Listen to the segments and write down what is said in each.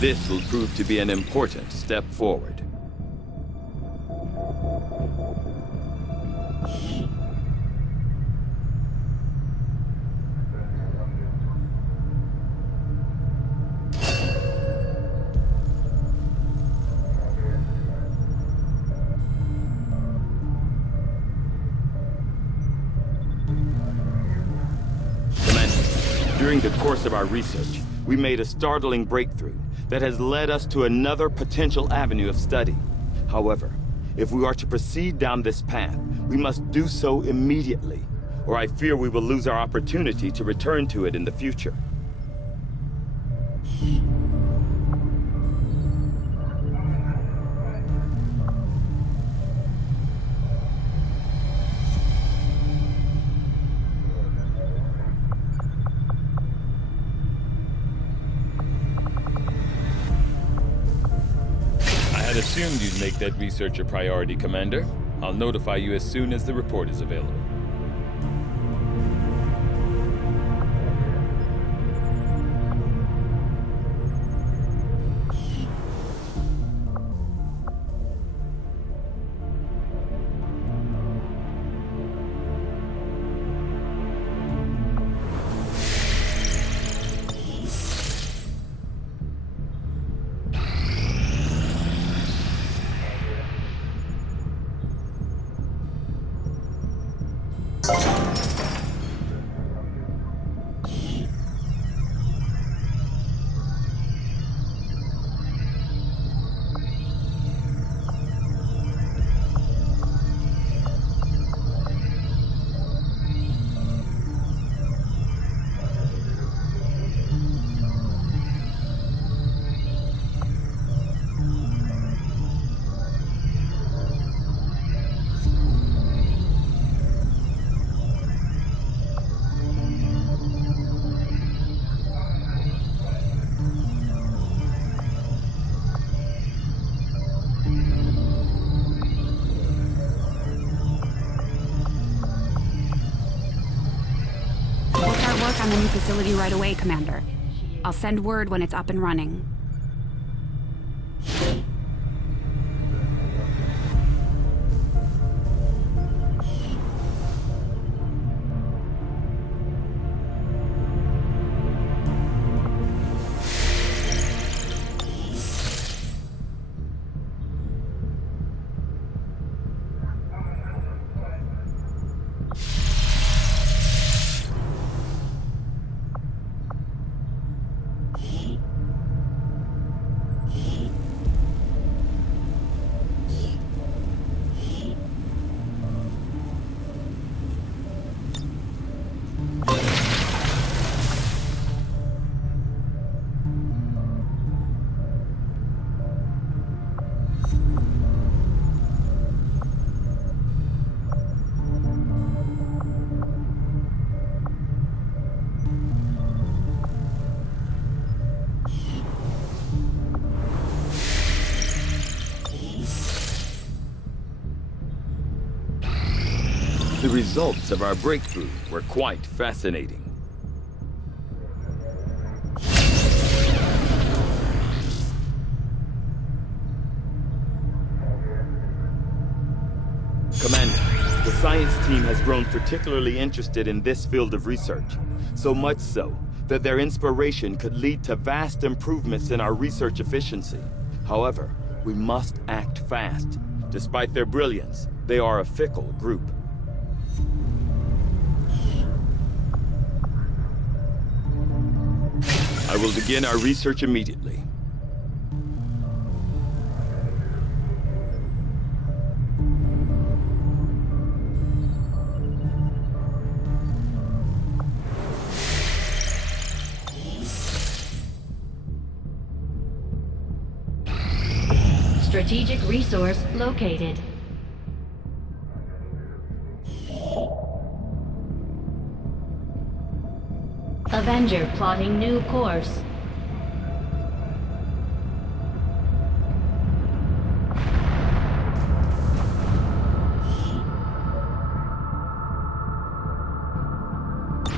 This will prove to be an important step forward. During the course of our research, we made a startling breakthrough that has led us to another potential avenue of study. However, if we are to proceed down this path, we must do so immediately, or I fear we will lose our opportunity to return to it in the future. I assumed you'd make that research a priority, Commander. I'll notify you as soon as the report is available. On the new facility right away, Commander. I'll send word when it's up and running. The results of our breakthrough were quite fascinating. Commander, the science team has grown particularly interested in this field of research, so much so that their inspiration could lead to vast improvements in our research efficiency. However, we must act fast. Despite their brilliance, they are a fickle group. I will begin our research immediately. Strategic resource located. Avenger plotting new course.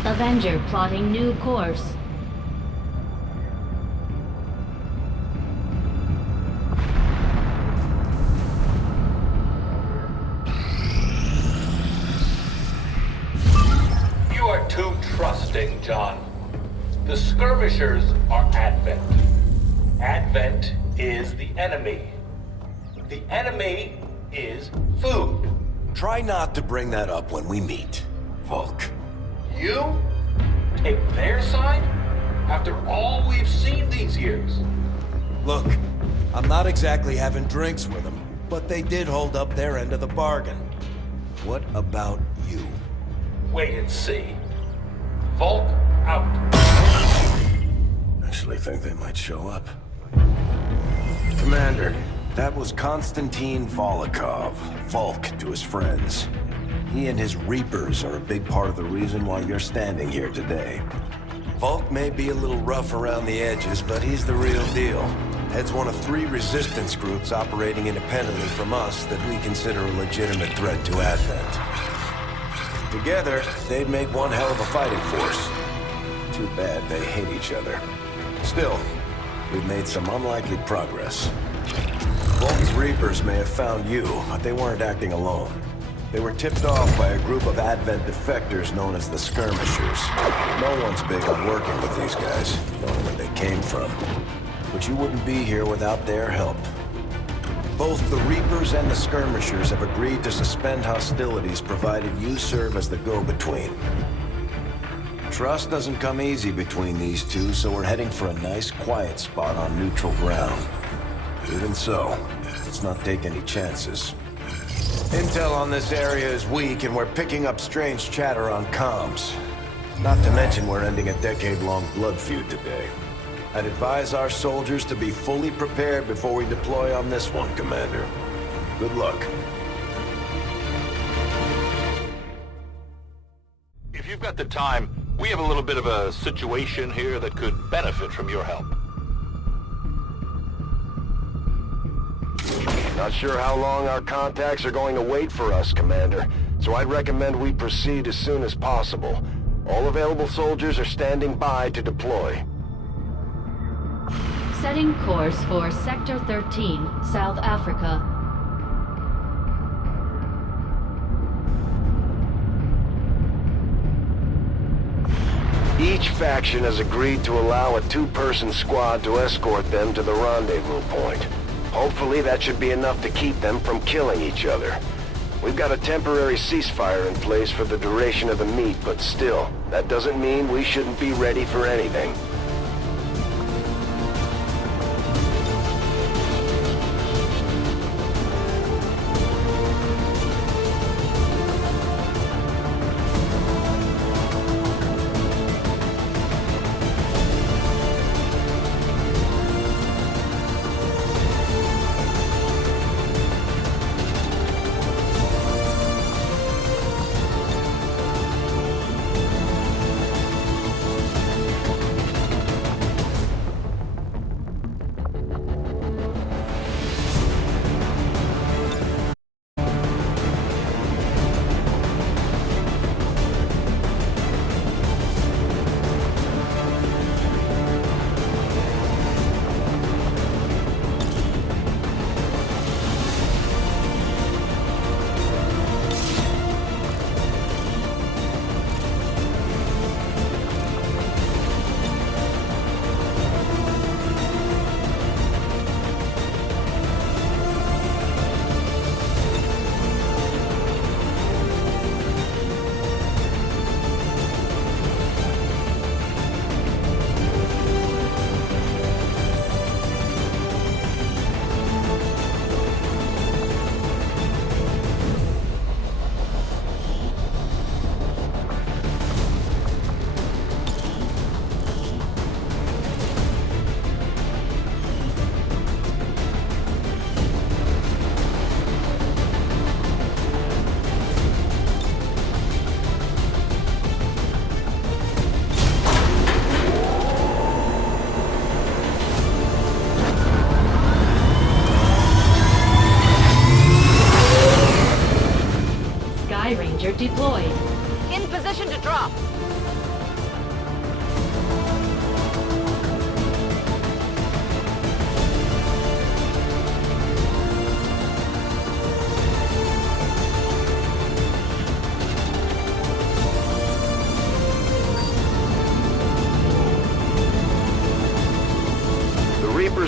Avenger plotting new course. trusting, John. The skirmishers are Advent. Advent is the enemy. The enemy is food. Try not to bring that up when we meet, Volk. You take their side after all we've seen these years. Look, I'm not exactly having drinks with them, but they did hold up their end of the bargain. What about you? Wait and see. Volk out. Actually think they might show up. Commander, that was Konstantin Volokov, Volk to his friends. He and his Reapers are a big part of the reason why you're standing here today. Volk may be a little rough around the edges, but he's the real deal. Heads one of 3 resistance groups operating independently from us that we consider a legitimate threat to Advent. Together, they'd make one hell of a fighting force. Too bad they hate each other. Still, we've made some unlikely progress. Volk's Reapers may have found you, but they weren't acting alone. They were tipped off by a group of Advent defectors known as the Skirmishers. No one's big on working with these guys, knowing where they came from. But you wouldn't be here without their help. Both the Reapers and the Skirmishers have agreed to suspend hostilities provided you serve as the go-between. Trust doesn't come easy between these two, so we're heading for a nice, quiet spot on neutral ground. Even so, let's not take any chances. Intel on this area is weak, and we're picking up strange chatter on comms. Not to mention we're ending a decade-long blood feud today. I'd advise our soldiers to be fully prepared before we deploy on this one, Commander. Good luck. If you've got the time, we have a little bit of a situation here that could benefit from your help. Not sure how long our contacts are going to wait for us, Commander, so I'd recommend we proceed as soon as possible. All available soldiers are standing by to deploy. Setting course for Sector 13, South Africa. Each faction has agreed to allow a 2-person squad to escort them to the rendezvous point. Hopefully that should be enough to keep them from killing each other. We've got a temporary ceasefire in place for the duration of the meet, but still, that doesn't mean we shouldn't be ready for anything. Ranger deployed. In position to drop.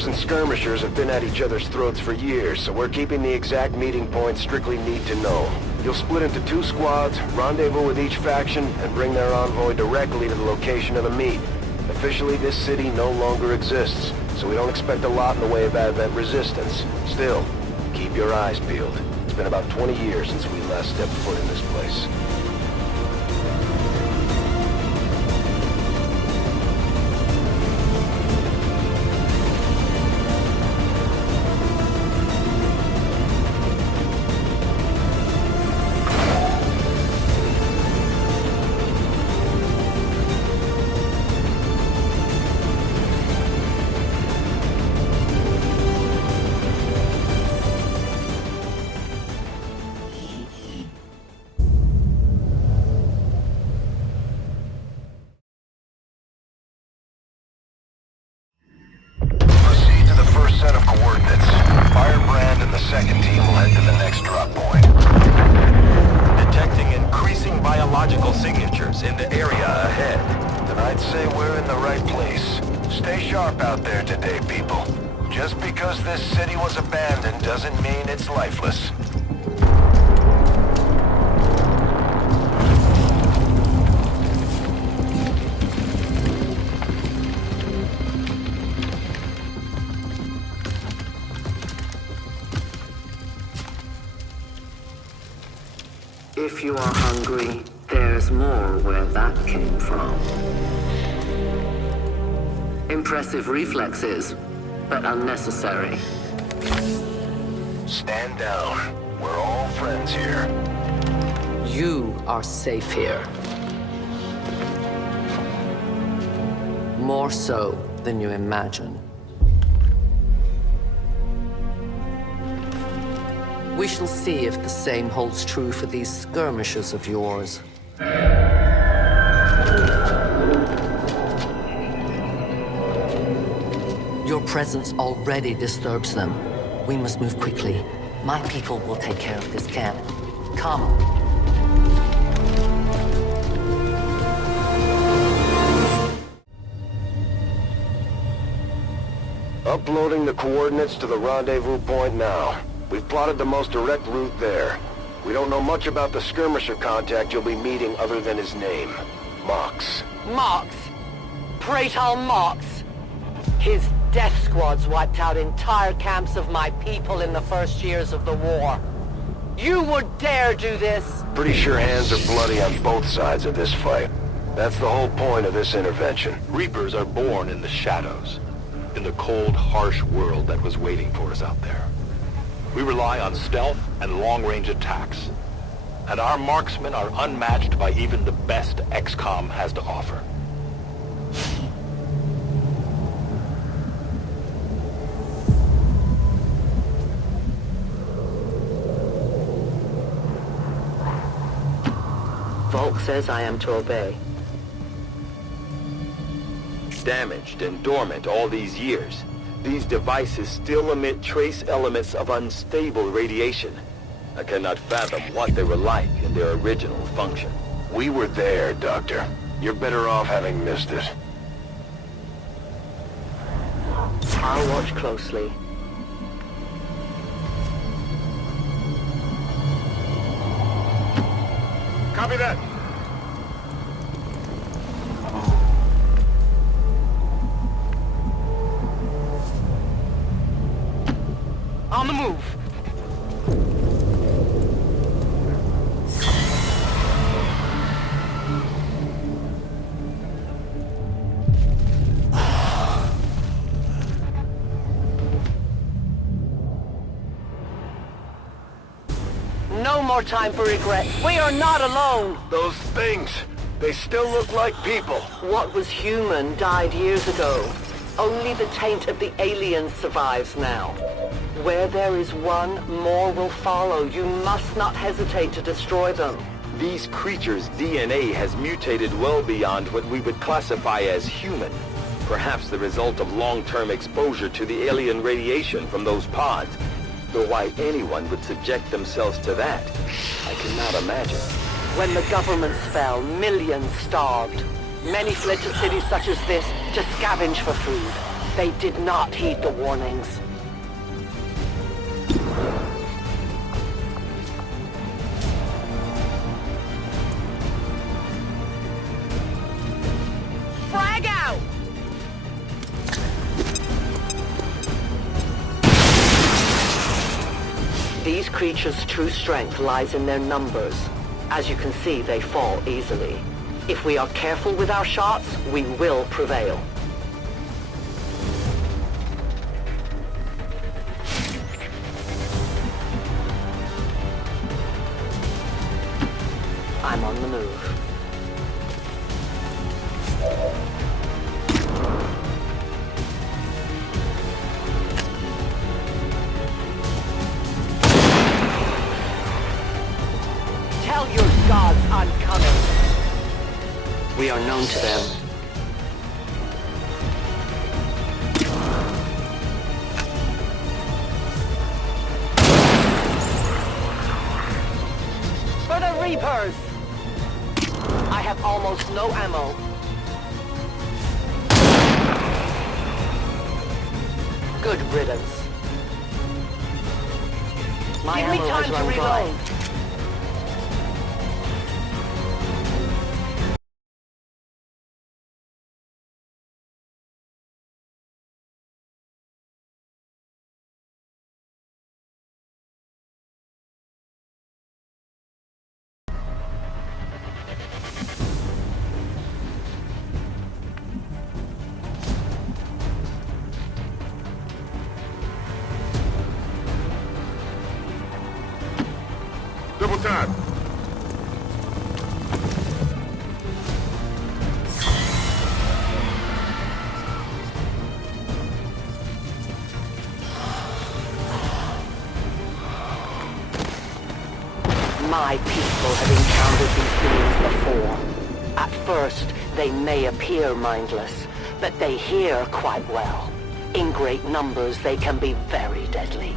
Reapers and skirmishers have been at each other's throats for years, so we're keeping the exact meeting point strictly need to know. You'll split into 2 squads, rendezvous with each faction, and bring their envoy directly to the location of the meet. Officially, this city no longer exists, so we don't expect a lot in the way of advent resistance. Still, keep your eyes peeled. It's been about 20 years since we last stepped foot in this place. Set of coordinates. Firebrand and the second team will head to the next drop point. Detecting increasing biological signatures in the area ahead. Then I'd say we're in the right place. Stay sharp out there today, people. Just because this city was abandoned doesn't mean it's lifeless. If you are hungry, there's more where that came from. Impressive reflexes, but unnecessary. Stand down. We're all friends here. You are safe here. More so than you imagine. We shall see if the same holds true for these skirmishers of yours. Your presence already disturbs them. We must move quickly. My people will take care of this camp. Come. Uploading the coordinates to the rendezvous point now. We've plotted the most direct route there. We don't know much about the skirmisher contact you'll be meeting other than his name. Mox. Mox. Praetor Mox. His death squads wiped out entire camps of my people in the first years of the war. You would dare do this? Pretty sure hands are bloody on both sides of this fight. That's the whole point of this intervention. Reapers are born in the shadows, in the cold, harsh world that was waiting for us out there. We rely on stealth and long-range attacks, and our marksmen are unmatched by even the best Xcom has to offer. Volk says I am to obey. Damaged and dormant all these years, these devices still emit trace elements of unstable radiation. I cannot fathom what they were like in their original function. We were there, Doctor. You're better off having missed it. I'll watch closely. Copy that. On the move. No more time for regret. We are not alone. Those things, they still look like people. What was human died years ago. Only the taint of the aliens survives now. Where there is one, more will follow. You must not hesitate to destroy them. These creatures' DNA has mutated well beyond what we would classify as human. Perhaps the result of long-term exposure to the alien radiation from those pods. Though why anyone would subject themselves to that, I cannot imagine. When the governments fell, millions starved. Many fled to cities such as this to scavenge for food. They did not heed the warnings. Frag out! These creatures' true strength lies in their numbers. As you can see, they fall easily. If we are careful with our shots, we will prevail. I'm on the move. Tell your gods I'm coming. We are known to them. For the Reapers! I have almost no ammo. Good riddance. My Give me ammo time has to run dry. reload. Double time. My people have encountered these beings before. At first, they may appear mindless, but they hear quite well. In great numbers, they can be very deadly.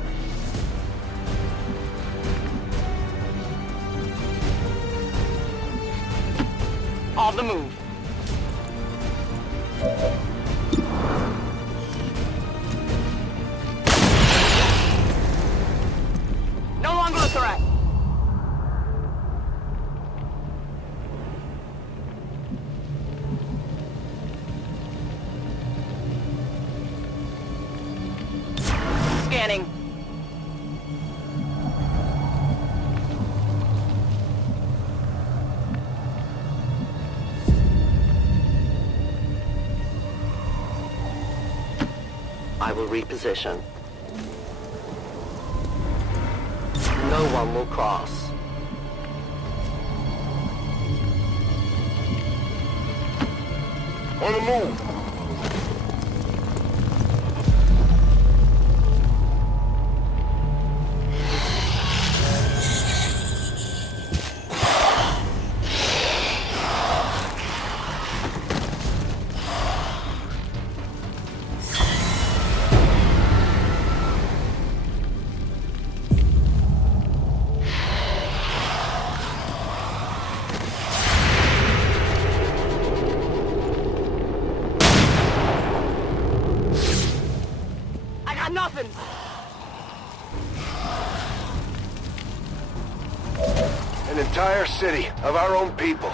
On the move. No longer a threat. Scanning. I will reposition. No one will cross. On the move. Nothing! An entire city of our own people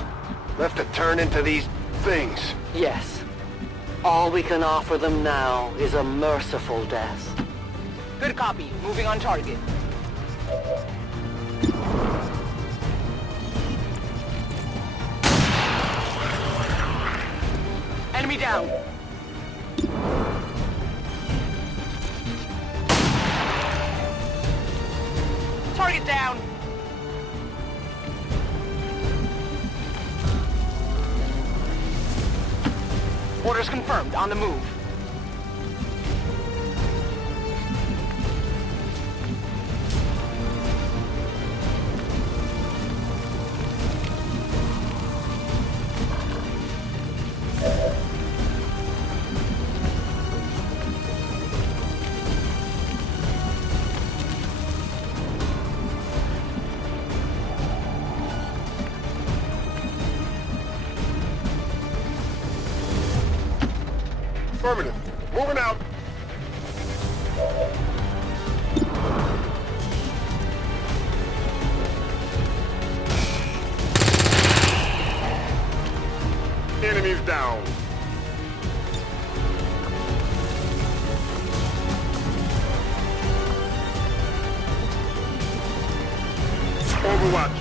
left to turn into these things. Yes. All we can offer them now is a merciful death. Good copy. Moving on target. Enemy down. Target down. Orders confirmed. On the move. Affirmative. Moving out. Enemies down. Overwatch.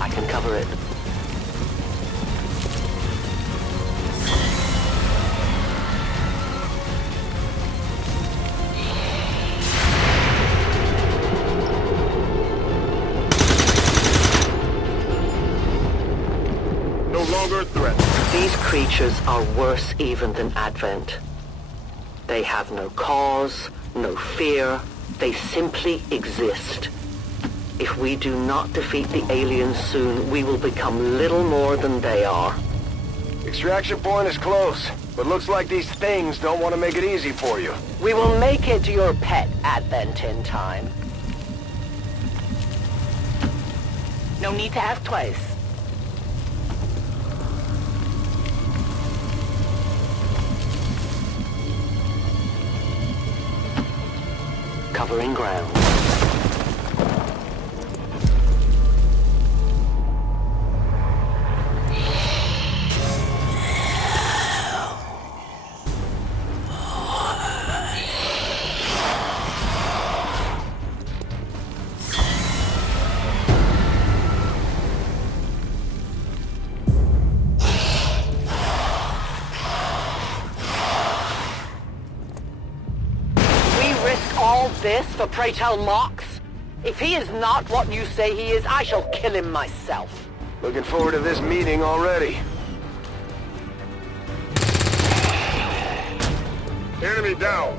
I can cover it. No longer a threat. These creatures are worse even than Advent. They have no cause, no fear. They simply exist. If we do not defeat the aliens soon, we will become little more than they are. Extraction point is close, but looks like these things don't want to make it easy for you. We will make it to your pet Advent in time. No need to ask twice. Covering ground. This for pray tell Mox? If he is not what you say he is, I shall kill him myself. Looking forward to this meeting already. Enemy down.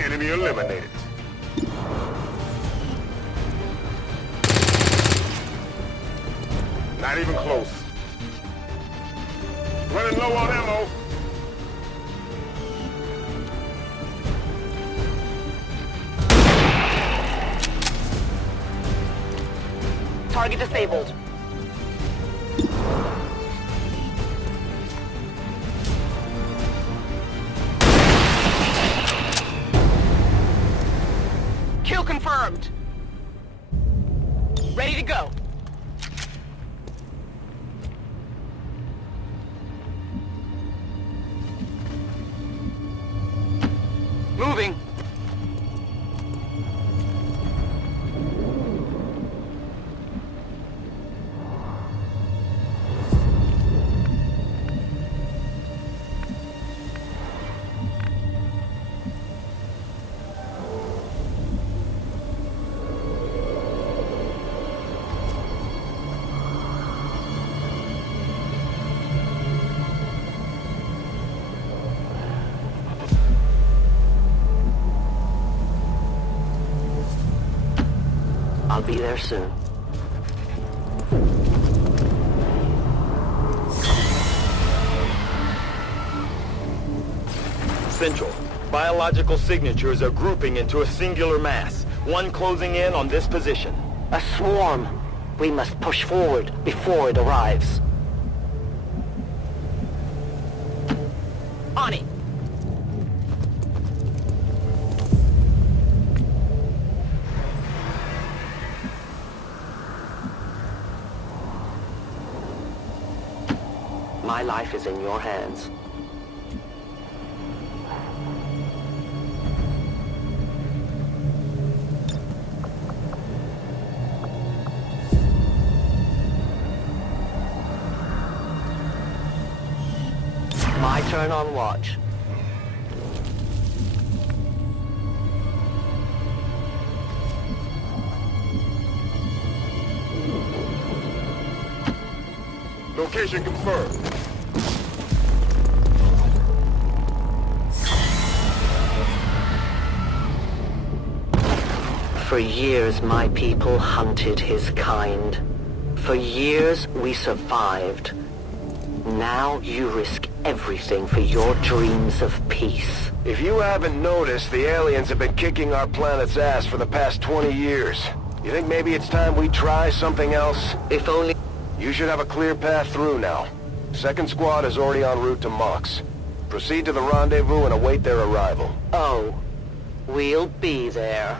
Enemy eliminated. Not even close. Running low on ammo. Target disabled. Kill confirmed. Ready to go. Moving. I'll be there soon. Central. Biological signatures are grouping into a singular mass, one closing in on this position. A swarm. We must push forward before it arrives. On it. My life is in your hands. My turn on watch. Location confirmed. For years, my people hunted his kind. For years, we survived. Now you risk everything for your dreams of peace. If you haven't noticed, the aliens have been kicking our planet's ass for the past 20 years. You think maybe it's time we try something else? If only... You should have a clear path through now. Second squad is already en route to Mox. Proceed to the rendezvous and await their arrival. Oh, we'll be there.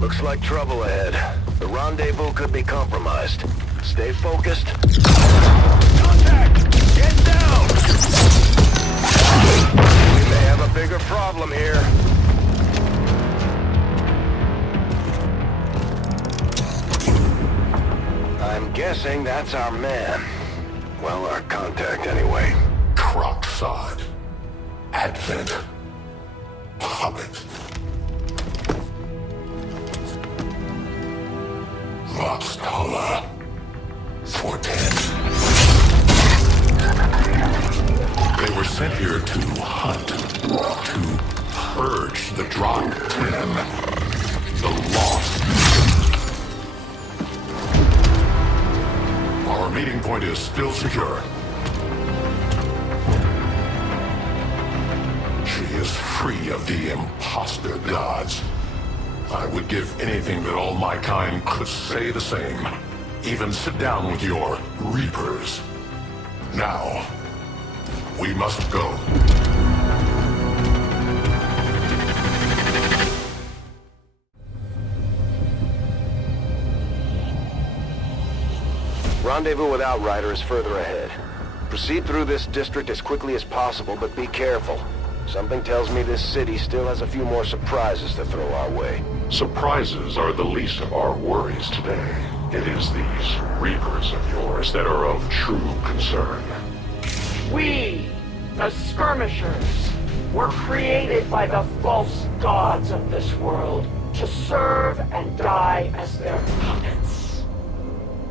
Looks like trouble ahead. The rendezvous could be compromised. Stay focused. Contact! Get down! We may have a bigger problem here. I'm guessing that's our man. Well, our contact anyway. Crocksod. Advent. Hobbit. Voxtala. 410. They were sent here to hunt. To purge the Drop 10. The Lost. Our meeting point is still secure. She is free of the imposter gods. I would give anything that all my kind could say the same. Even sit down with your Reapers. Now, we must go. Rendezvous with Outrider is further ahead. Proceed through this district as quickly as possible, but be careful. Something tells me this city still has a few more surprises to throw our way. Surprises are the least of our worries today. It is these Reapers of yours that are of true concern. We, the Skirmishers, were created by the false gods of this world to serve and die as their puppets.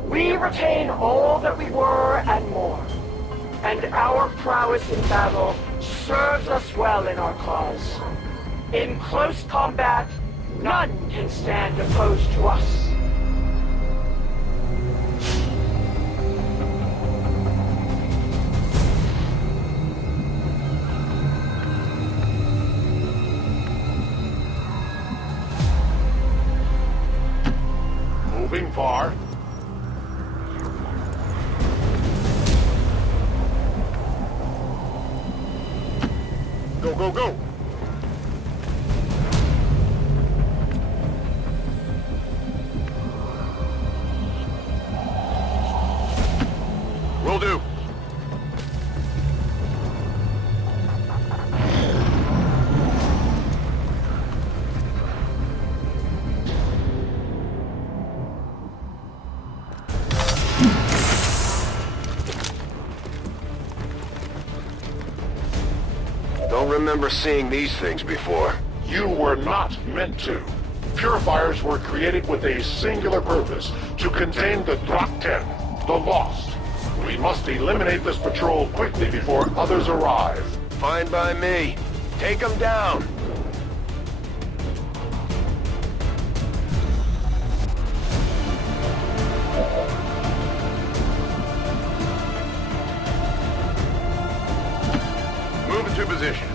We retain all that we were and more, and our prowess in battle serves us well in our cause. In close combat, none can stand opposed to us. Moving far. Go, go, go! Will do. Don't remember seeing these things before. You were not meant to. Purifiers were created with a singular purpose, to contain the Drop 10, the Lost. We must eliminate this patrol quickly before others arrive. Fine by me. Take them down. Move into position.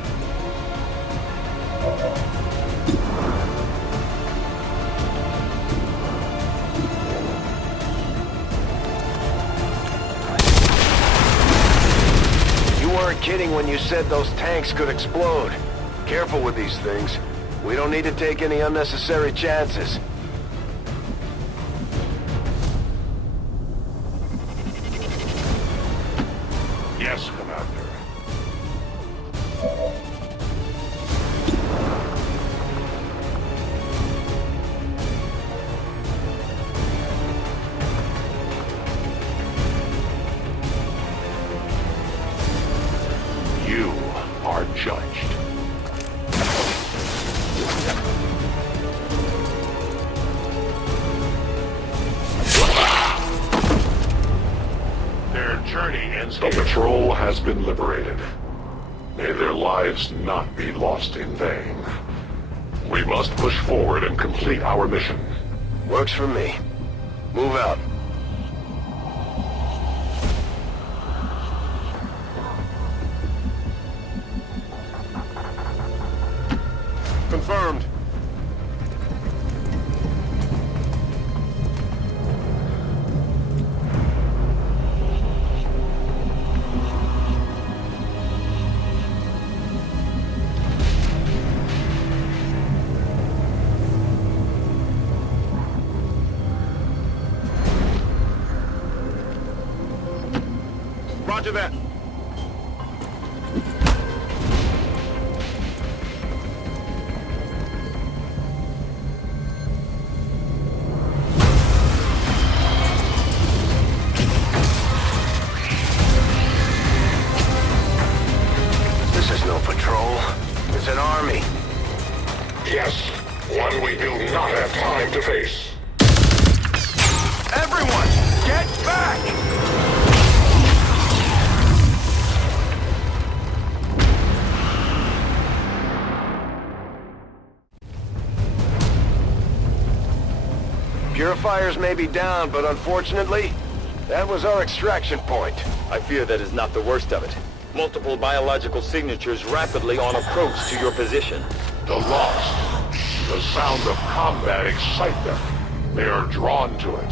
kidding when you said those tanks could explode. Careful with these things. We don't need to take any unnecessary chances. Yes, Commander. You are judged. Their journey ends here. The patrol has been liberated. May their lives not be lost in vain. We must push forward and complete our mission. Works for me. Move out. Confirmed. Roger that. This is no patrol. It's an army. Yes, one we do not have time to face. Everyone, get back! Purifiers may be down, but unfortunately, that was our extraction point. I fear that is not the worst of it. Multiple biological signatures rapidly on approach to your position. The lost. The sound of combat excite them. They are drawn to it.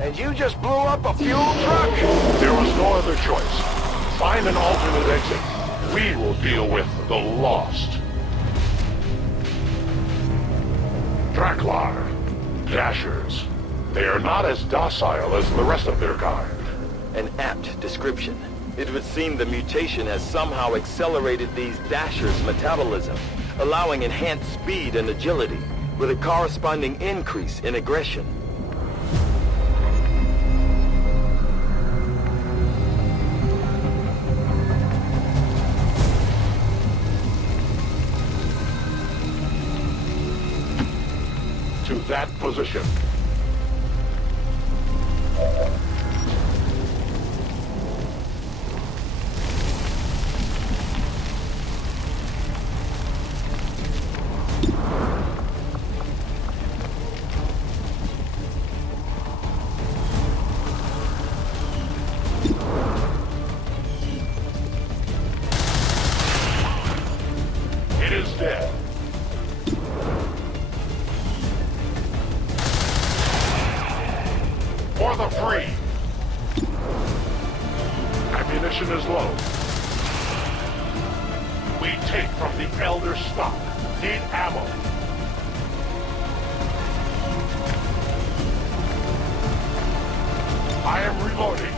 And you just blew up a fuel truck? There was no other choice. Find an alternate exit. We will deal with the lost. Draklar. Dashers. They are not as docile as the rest of their kind. An apt description. It would seem the mutation has somehow accelerated these Dashers' metabolism, allowing enhanced speed and agility, with a corresponding increase in aggression. To that position. It is dead. For the free. Ammunition is low. We take from the Elder stock. Need ammo. I am reloading.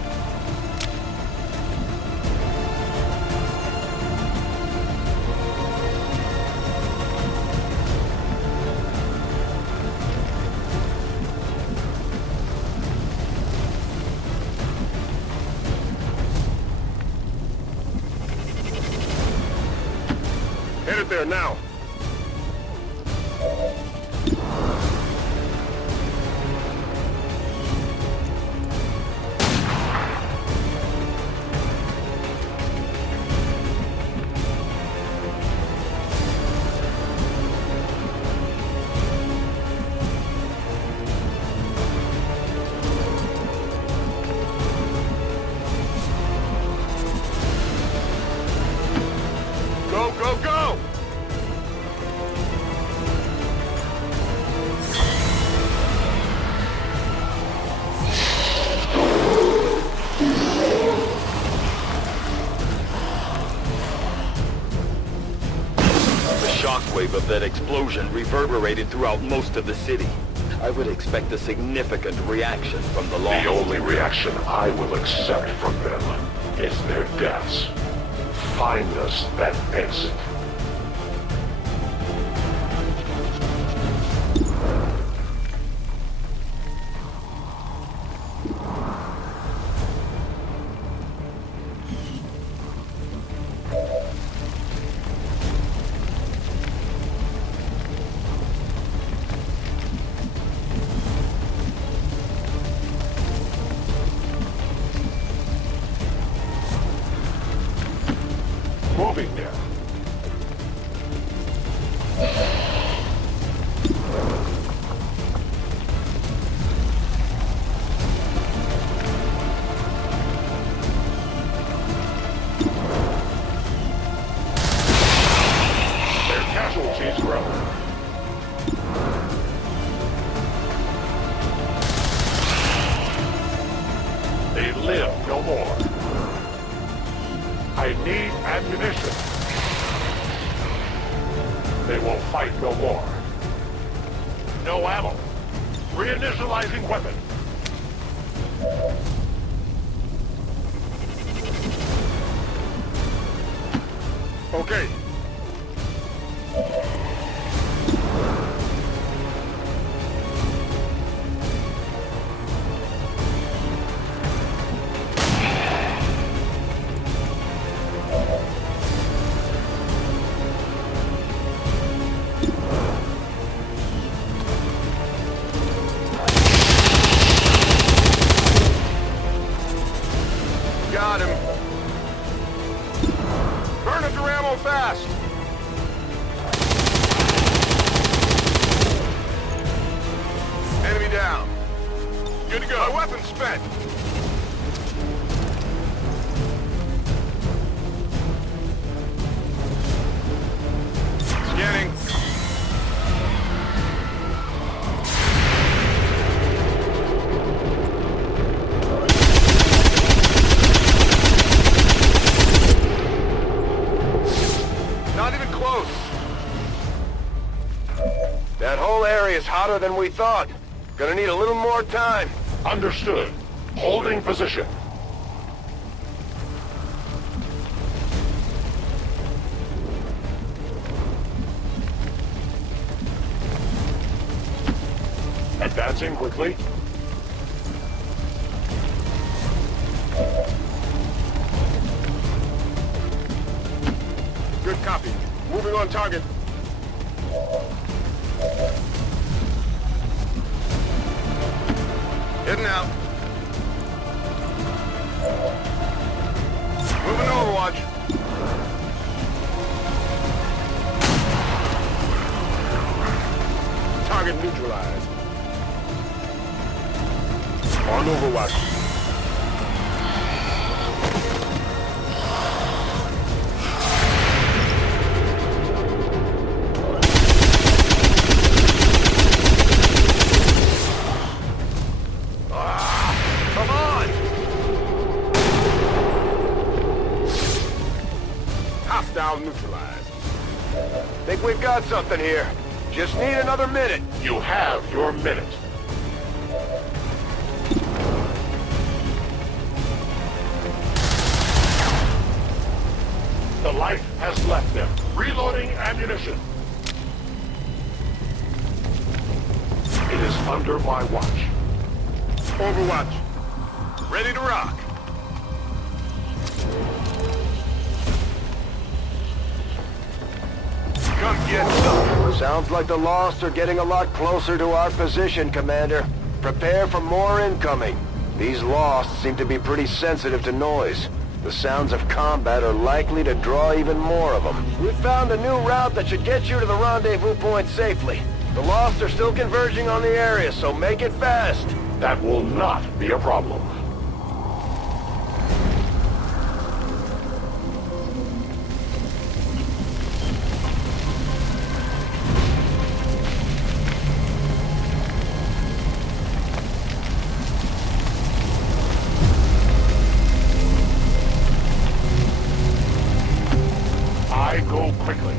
Headed there now. Go, go, go! shockwave of that explosion reverberated throughout most of the city. I would expect a significant reaction from the Lost. The only reaction I will accept from them is their deaths. Find us that exit. Moving there. Their casualties grow. They live no more. I need ammunition. They won't fight no more. No ammo. Reinitializing weapon. Okay. Got him. Burn up your ammo fast. Enemy down. Good to go. My weapon spent. Scanning. Not even close. That whole area is hotter than we thought. Gonna need a little more time. Understood. Holding position. Advancing quickly. Good copy. Moving on target. Heading out. Moving to Overwatch. Target neutralized. On Overwatch. Hostile neutralized. Think we've got something here. Just need another minute. You have your minute. The light has left them. Reloading ammunition. It is under my watch. Overwatch. Ready to rock. Come get some. Sounds like the Lost are getting a lot closer to our position, Commander. Prepare for more incoming. These Lost seem to be pretty sensitive to noise. The sounds of combat are likely to draw even more of them. We found a new route that should get you to the rendezvous point safely. The Lost are still converging on the area, so make it fast. That will not be a problem. I go quickly.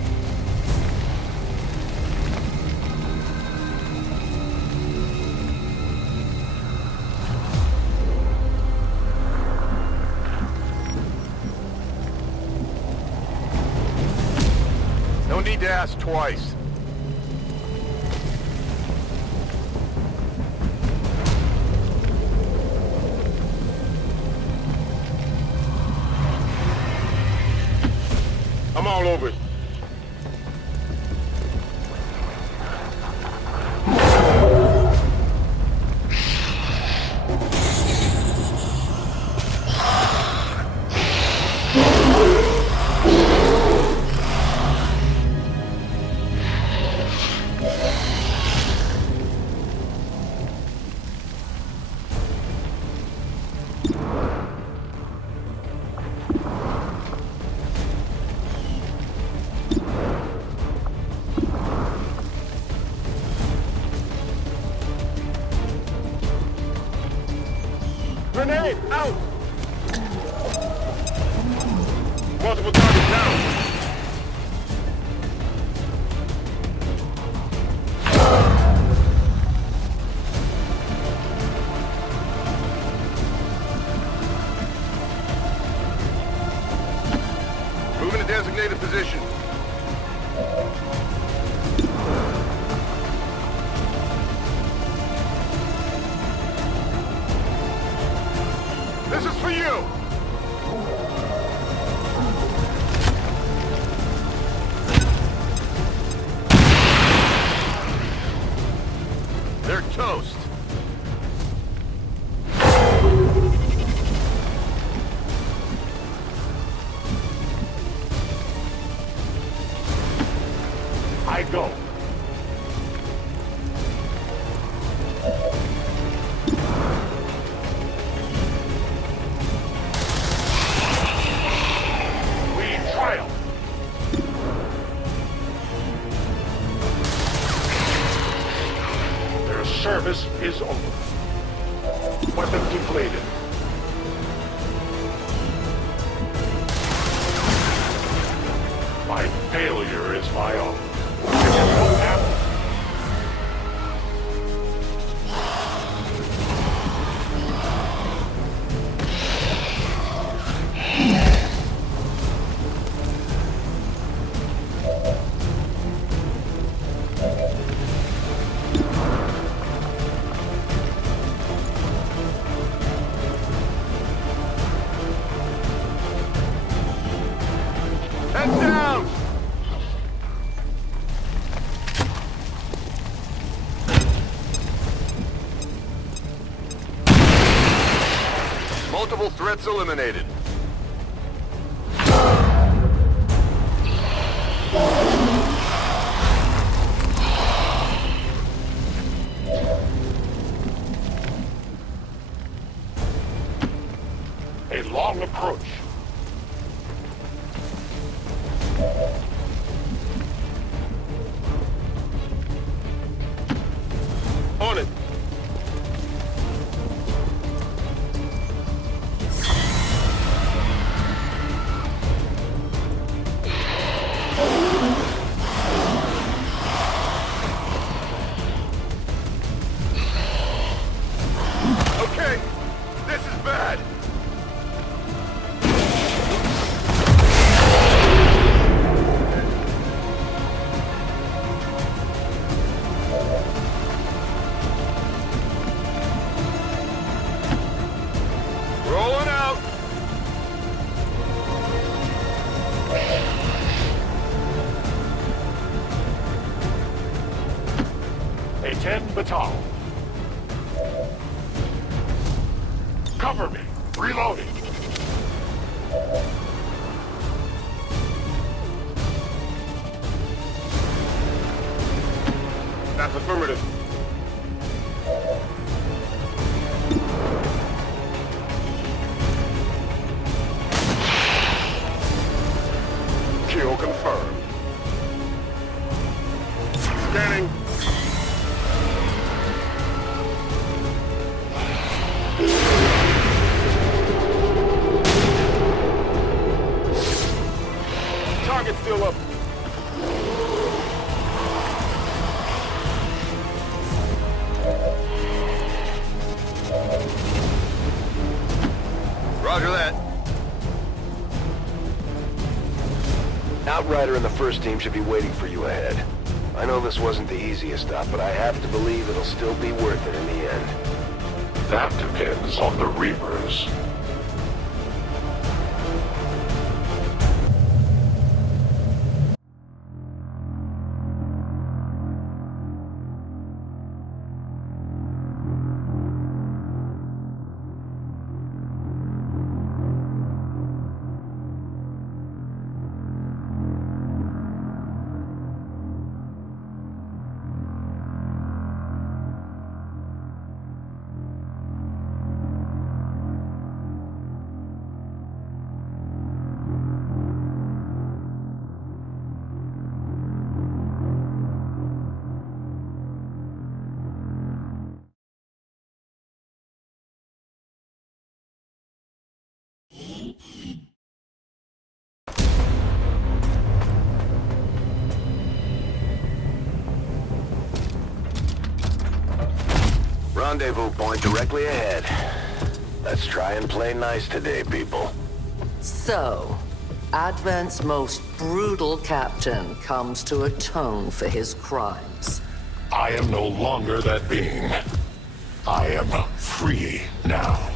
need to ask twice. I'm all over it. Grenade, out! Multiple targets down. Moving to designated position. This is for you! They're toast. I go. Service is over. Weapon depleted. My failure is my own. Heads down! Multiple threats eliminated. A long approach. On it. Okay, this is bad. Rolling out. A 10 baton. Cover me. Reloading. That's affirmative. Kill confirmed. Scanning. Target still up. Roger that. Outrider and the first team should be waiting for you ahead. I know this wasn't the easiest stop, but I have to believe it'll still be worth it in the end. That depends on the Reapers. Rendezvous point directly ahead. Let's try and play nice today, people. So, Advent's most brutal captain comes to atone for his crimes. I am no longer that being. I am free now.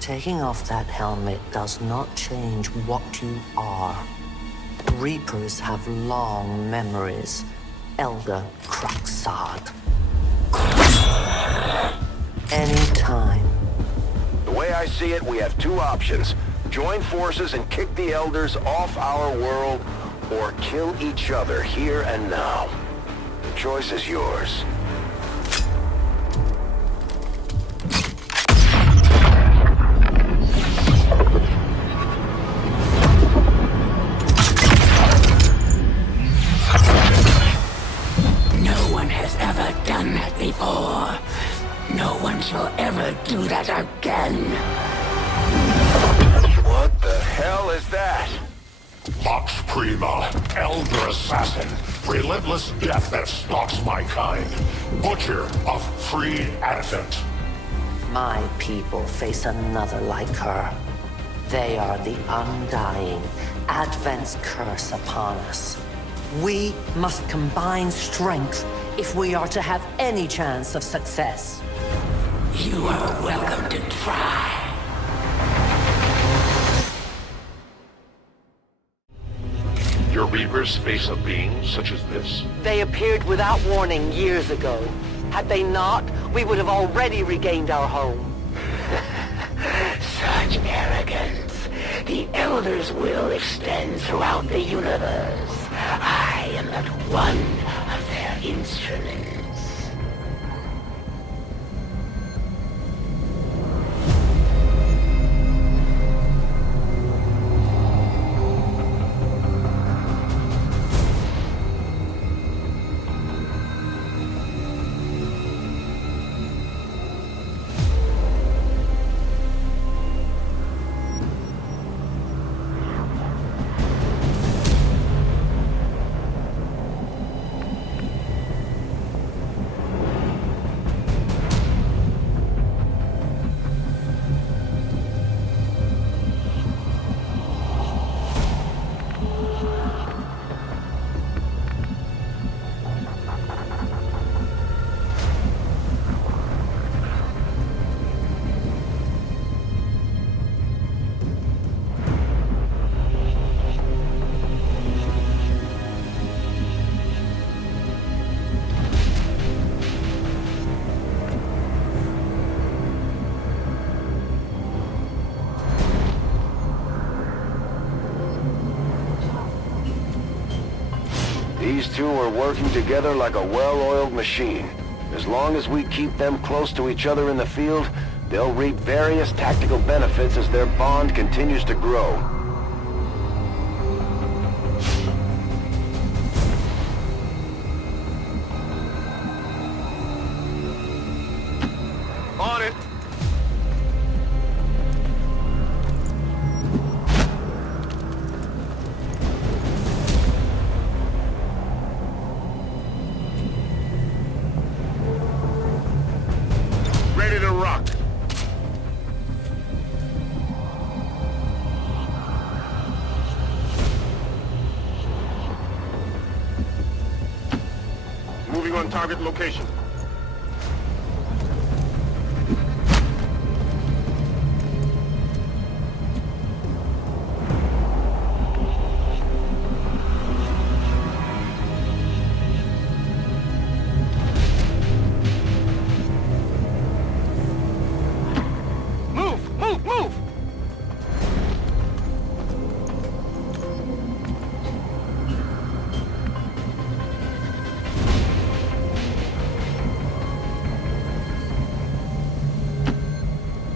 Taking off that helmet does not change what you are. Reapers have long memories. Elder Craxard. Anytime. The way I see it, we have two options. Join forces and kick the Elders off our world, or kill each other here and now. The choice is yours. No one has ever done that before. No one shall ever do that again. What the hell is that? Vox Prima, Elder Assassin, relentless death that stalks my kind. Butcher of freed Advent. My people face another like her. They are the undying, Advent's curse upon us. We must combine strength if we are to have any chance of success. You are welcome to try. Your Reapers face a being such as this? They appeared without warning years ago. Had they not, we would have already regained our home. Such arrogance. The Elder's will extends throughout the universe. I am but one of their instruments. These two are working together like a well-oiled machine. As long as we keep them close to each other in the field, they'll reap various tactical benefits as their bond continues to grow. On it! Ready to rock. Moving on target location.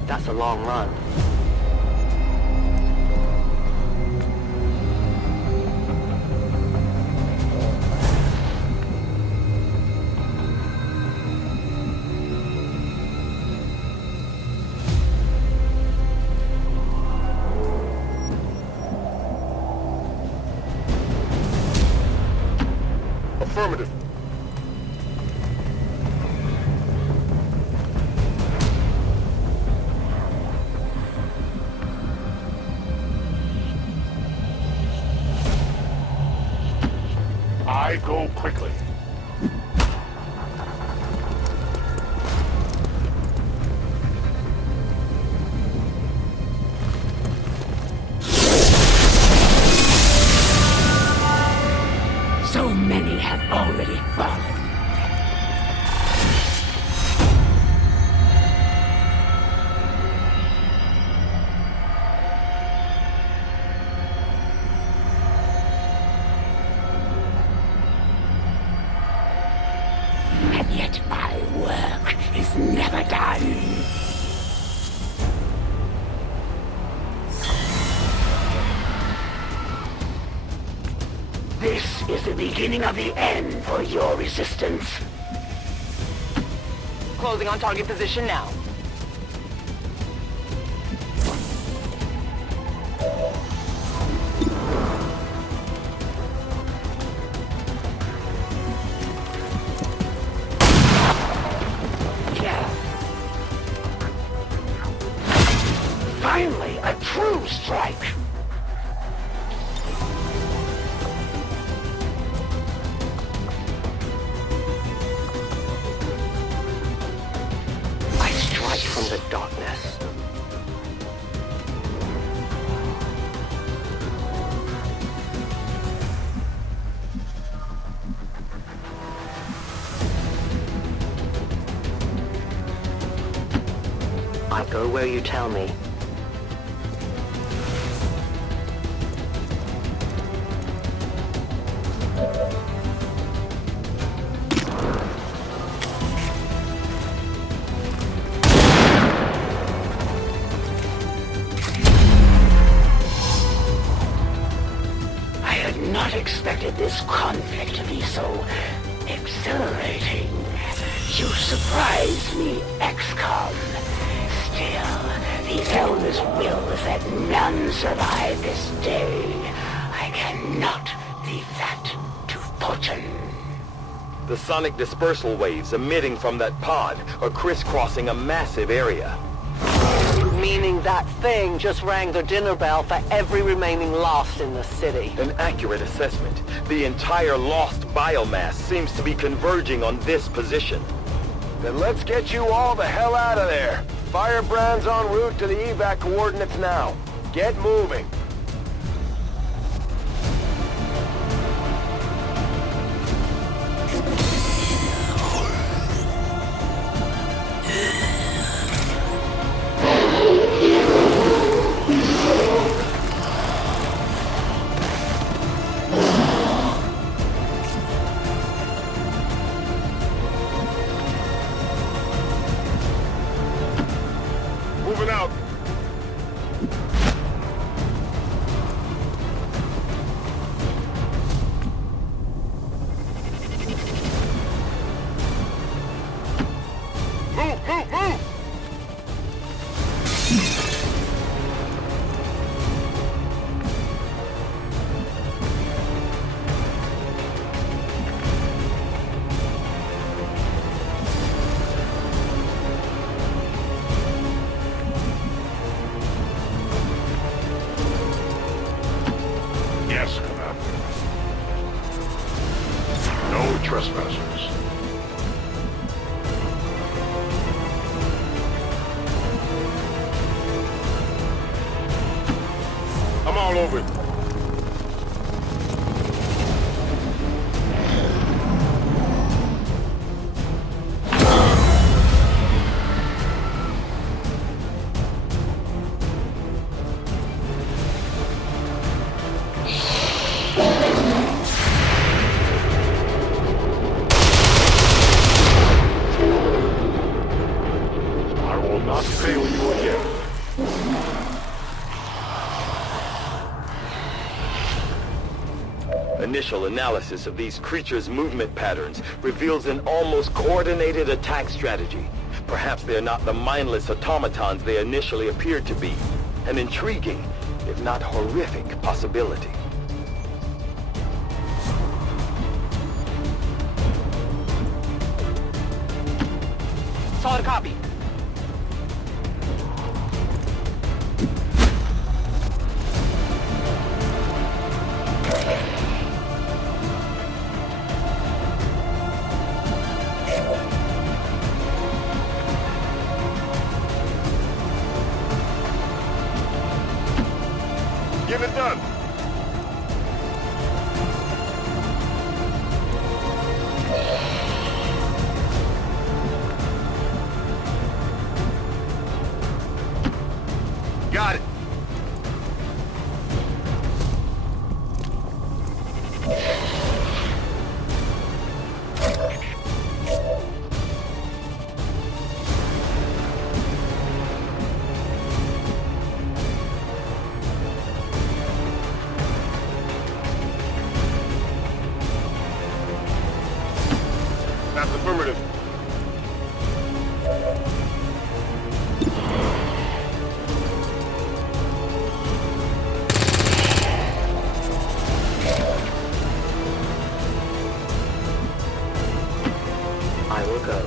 That's a long run. Affirmative. I go quickly. So many have already fallen. And yet my work is never done. This is the beginning of the end for your resistance. Closing on target position now. Finally, a true strike. I strike from the darkness. I go where you tell me. I had not expected this conflict to be so exhilarating. You surprised me, Xcom. Still, the Elders' will is that none survive this day. I cannot leave that to fortune. The sonic dispersal waves emitting from that pod are crisscrossing a massive area. Meaning that thing just rang the dinner bell for every remaining lost in the city. An accurate assessment. The entire lost biomass seems to be converging on this position. Then let's get you all the hell out of there. Firebrand's en route to the evac coordinates now. Get moving. Moving out. moving. I will not fail you again. Initial analysis of these creatures' movement patterns reveals an almost coordinated attack strategy. Perhaps they are not the mindless automatons they initially appeared to be. An intriguing, if not horrific, possibility. Solid copy. Get it done. Got it. That's affirmative. I will go.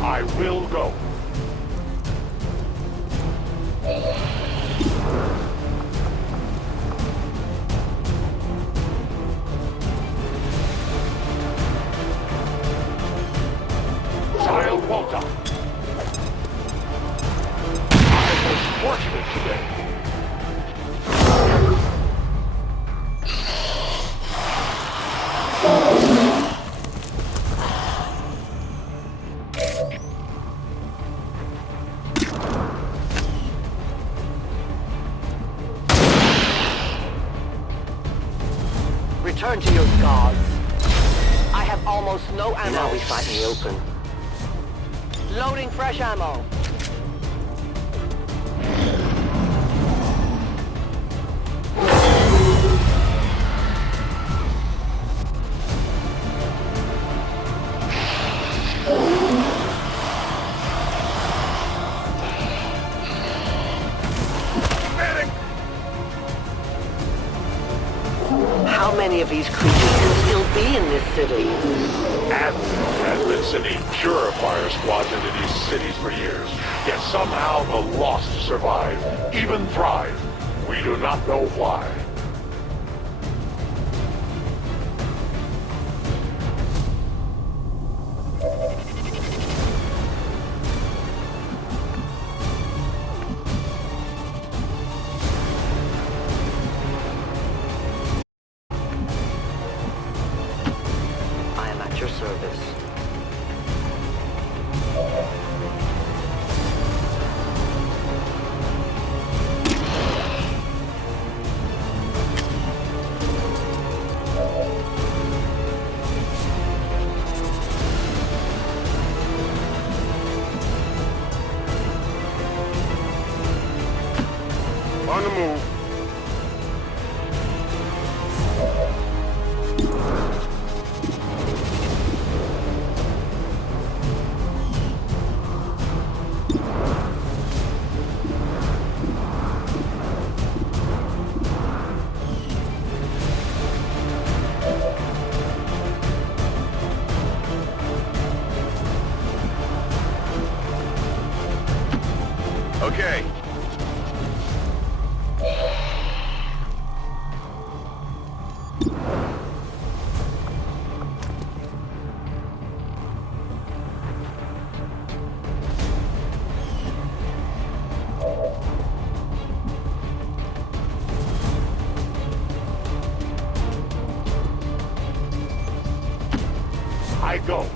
I will go. Child Walter. I was fortunate today. Return to your gods. I have almost no ammo. Now we fight in the open. Loading fresh ammo. How many of these creatures can still be in this city? Advent has been sending purifier squads into these cities for years. Yet somehow the lost survive, even thrive. We do not know why. I am at your service. On the move. Okay. I go.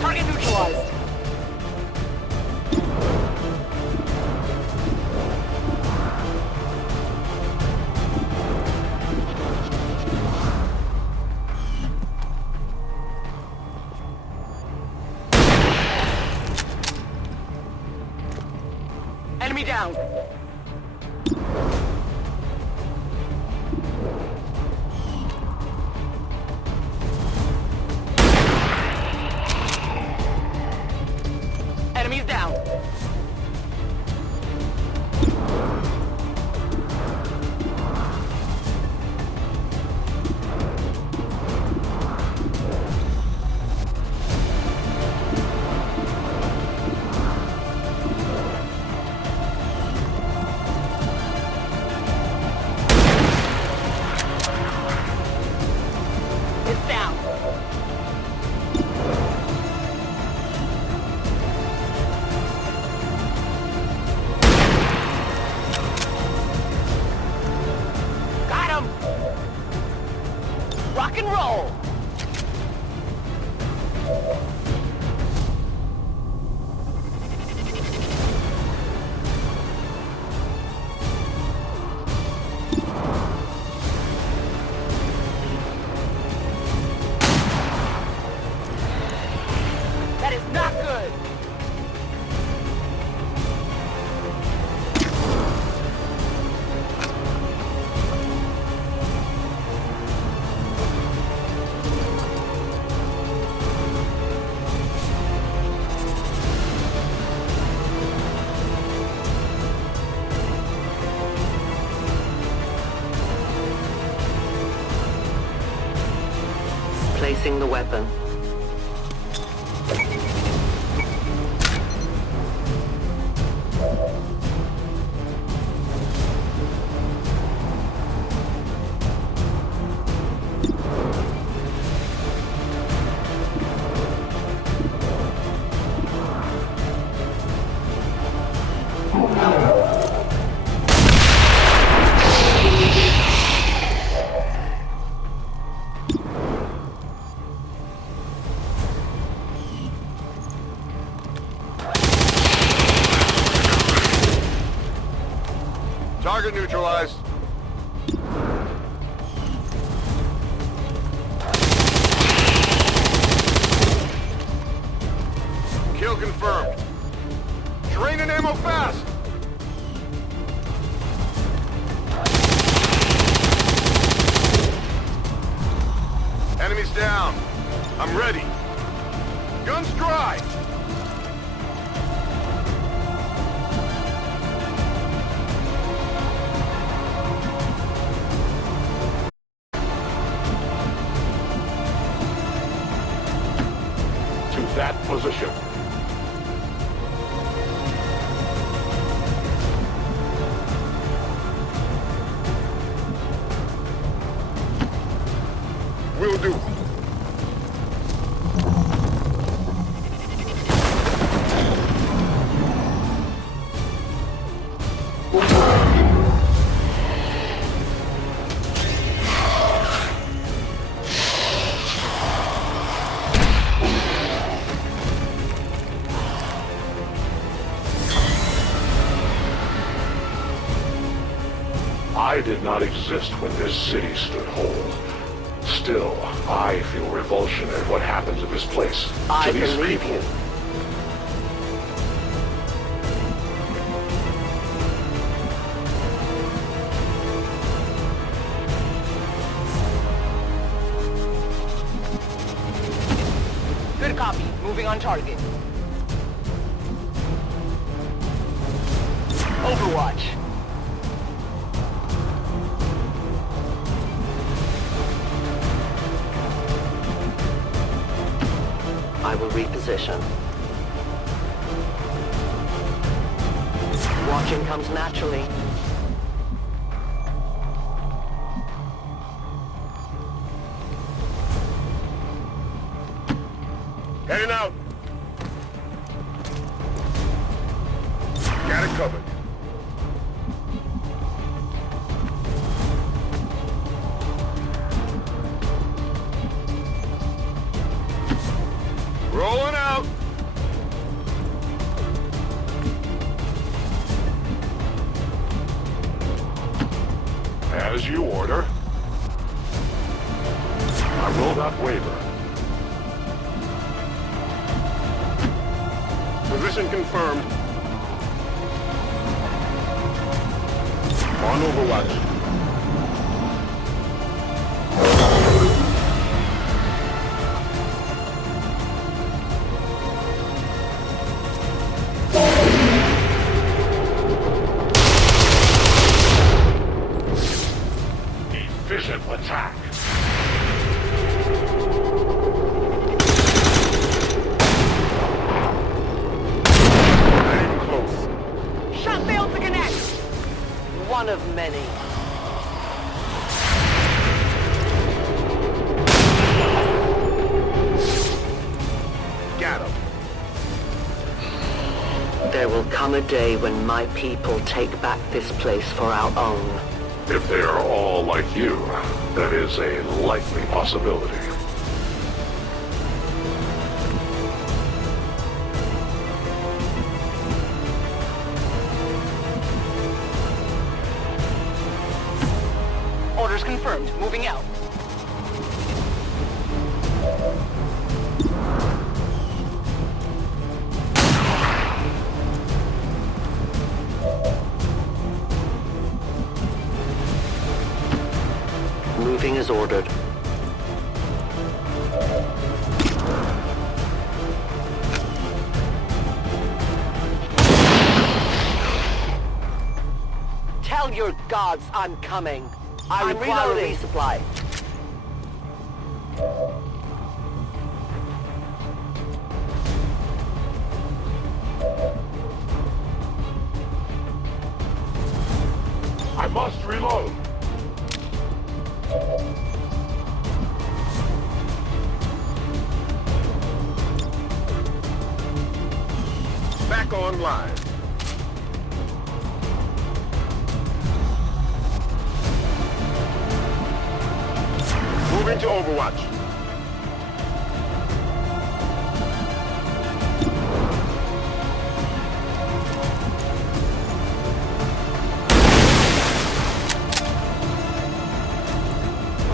Target neutralized. Enemy down. Enemies down. It's down. Got him! Rock and roll! That is not good! Placing the weapon. Target neutralized. Kill confirmed. Drain and ammo fast! Enemies down. I'm ready. Guns dry! To that position. do. I did not exist when this city stood whole. Still, I feel revulsion at what happened to this place, to these people. Good copy. Moving on target. Overwatch. I will reposition. Watching comes naturally. Heading out. Got it covered. Rolling out. As you order. I will not waver. Position confirmed. On Overwatch. Efficient attack. Shot failed to connect. One of many. Got him. There will come a day when my people take back this place for our own. If they are all like you, that is a likely possibility. Orders confirmed. Moving out. Moving as ordered. Tell your gods I'm coming. I require a resupply. I must reload. Back online. Moving to Overwatch.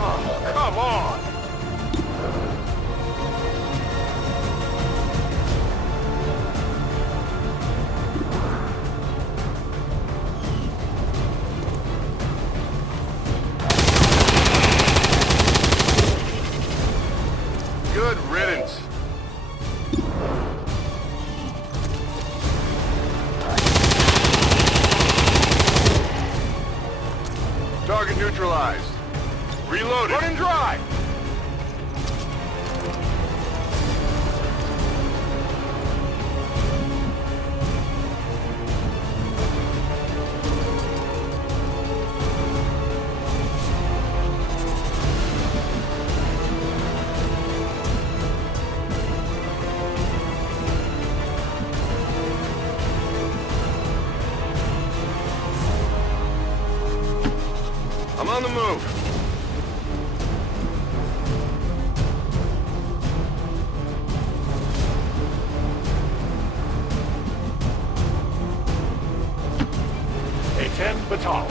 Oh, come on! Good riddance. Target neutralized. Reloaded. Running dry. I'm on the move. A-10 Batal.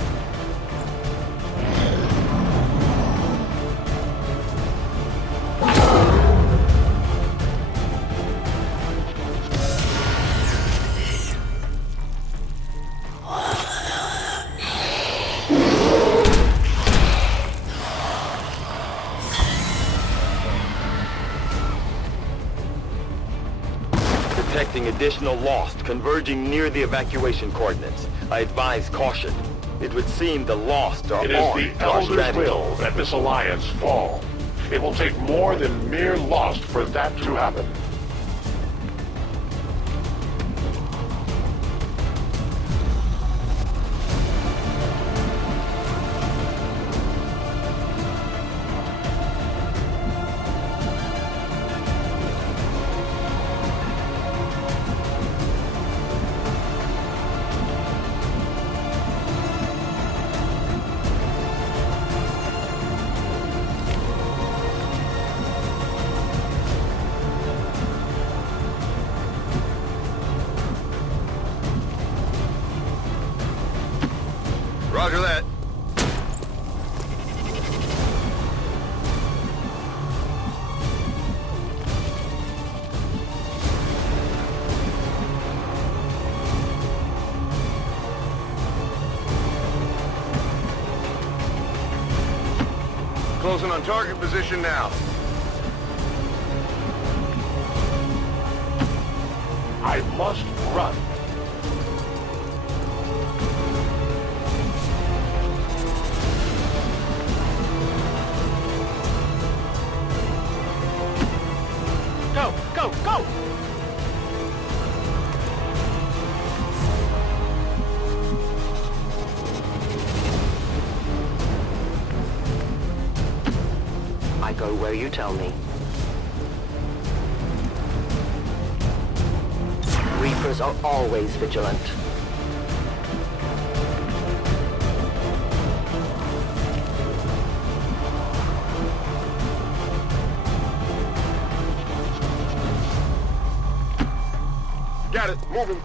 Detecting additional Lost converging near the evacuation coordinates. I advise caution. It would seem the Lost are It is on the to our Elder's strategy. will that this alliance fall. It will take more than mere Lost for that to happen. Roger that. Closing on target position now. I must run. Go, go, go! I go where you tell me. Reapers are always vigilant. Got it. Moving.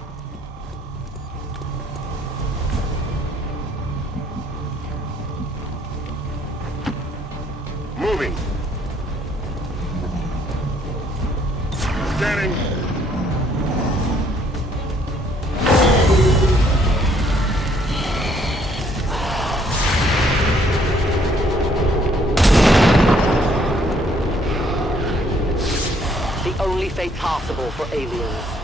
Moving. Scanning. The only fate possible for aliens.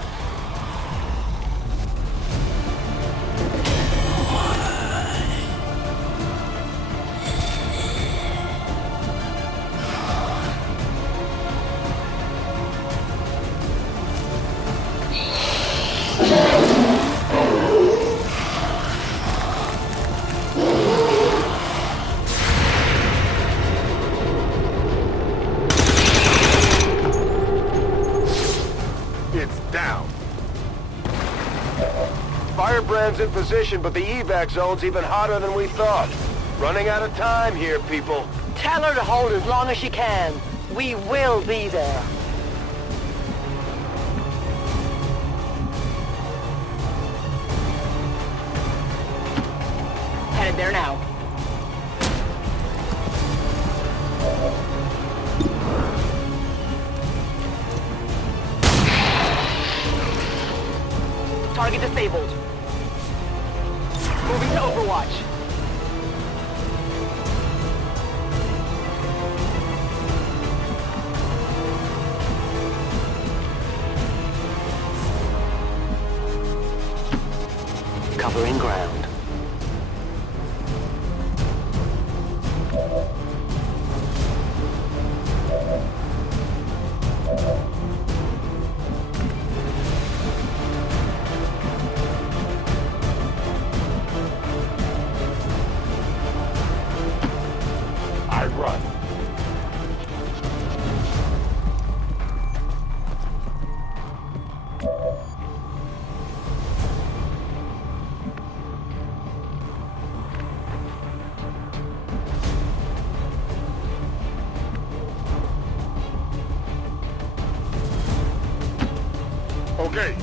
It's down. Firebrand's in position, but the evac zone's even hotter than we thought. Running out of time here, people. Tell her to hold as long as she can. We will be there. Headed there now. Target disabled. Moving to Overwatch. Covering ground. I run. Okay.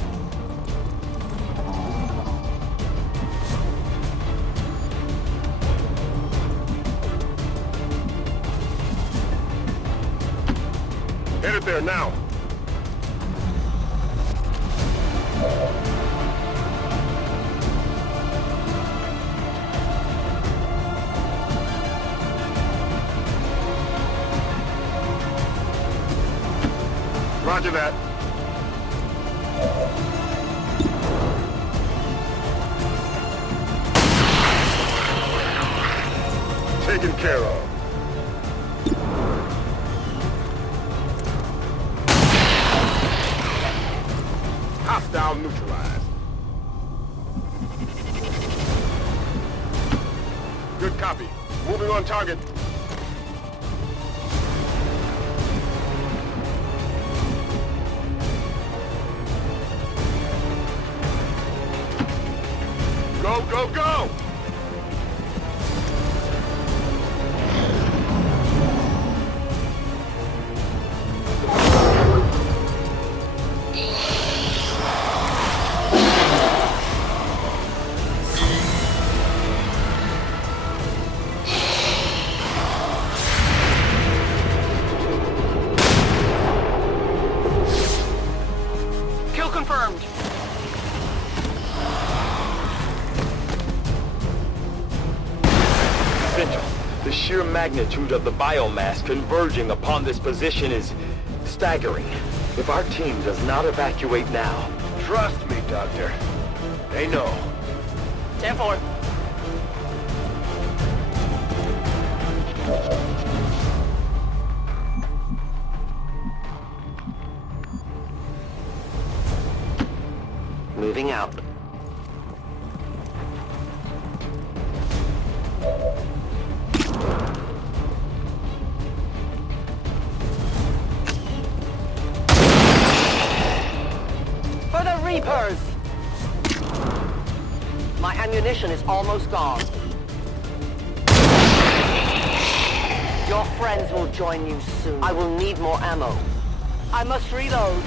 Headed there now. Roger that. Taken care of. Hostile neutralized. Good copy. Moving on target. Go, go, go! Kill confirmed. The sheer magnitude of the biomass converging upon this position is staggering. If our team does not evacuate now... Trust me, Doctor. They know. 10-4. Moving out. For the Reapers! My ammunition is almost gone. Your friends will join you soon. I will need more ammo. I must reload.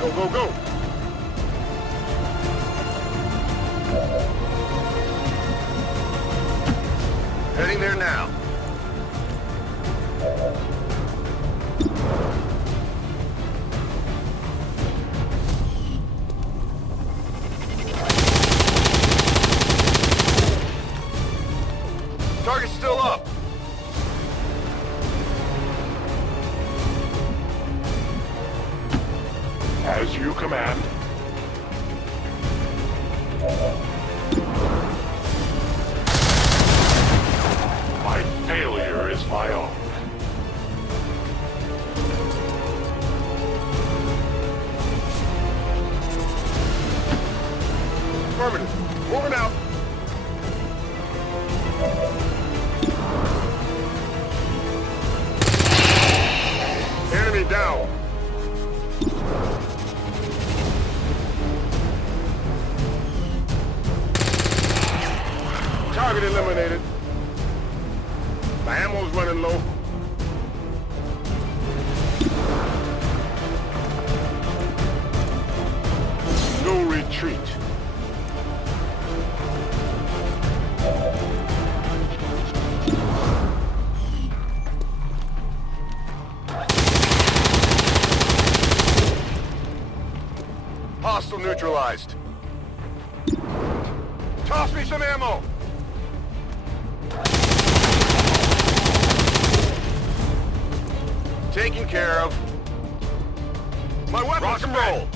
Go, go, go! Heading there now. Target's still up. As you command. My failure is my own. Affirmative. Moving out. Enemy down. Target eliminated. My ammo's running low. No retreat. Hostile neutralized. Toss me some ammo. Taken care of. My weapon's rock and roll.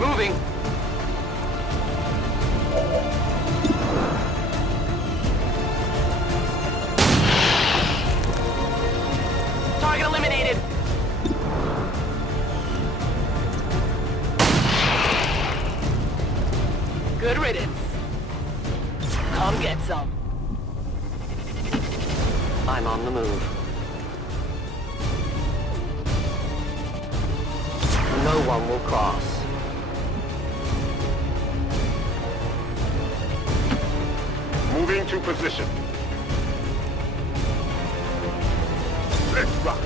Moving. Good riddance. Come get some. I'm on the move. No one will cross. Moving to position. Let's rock.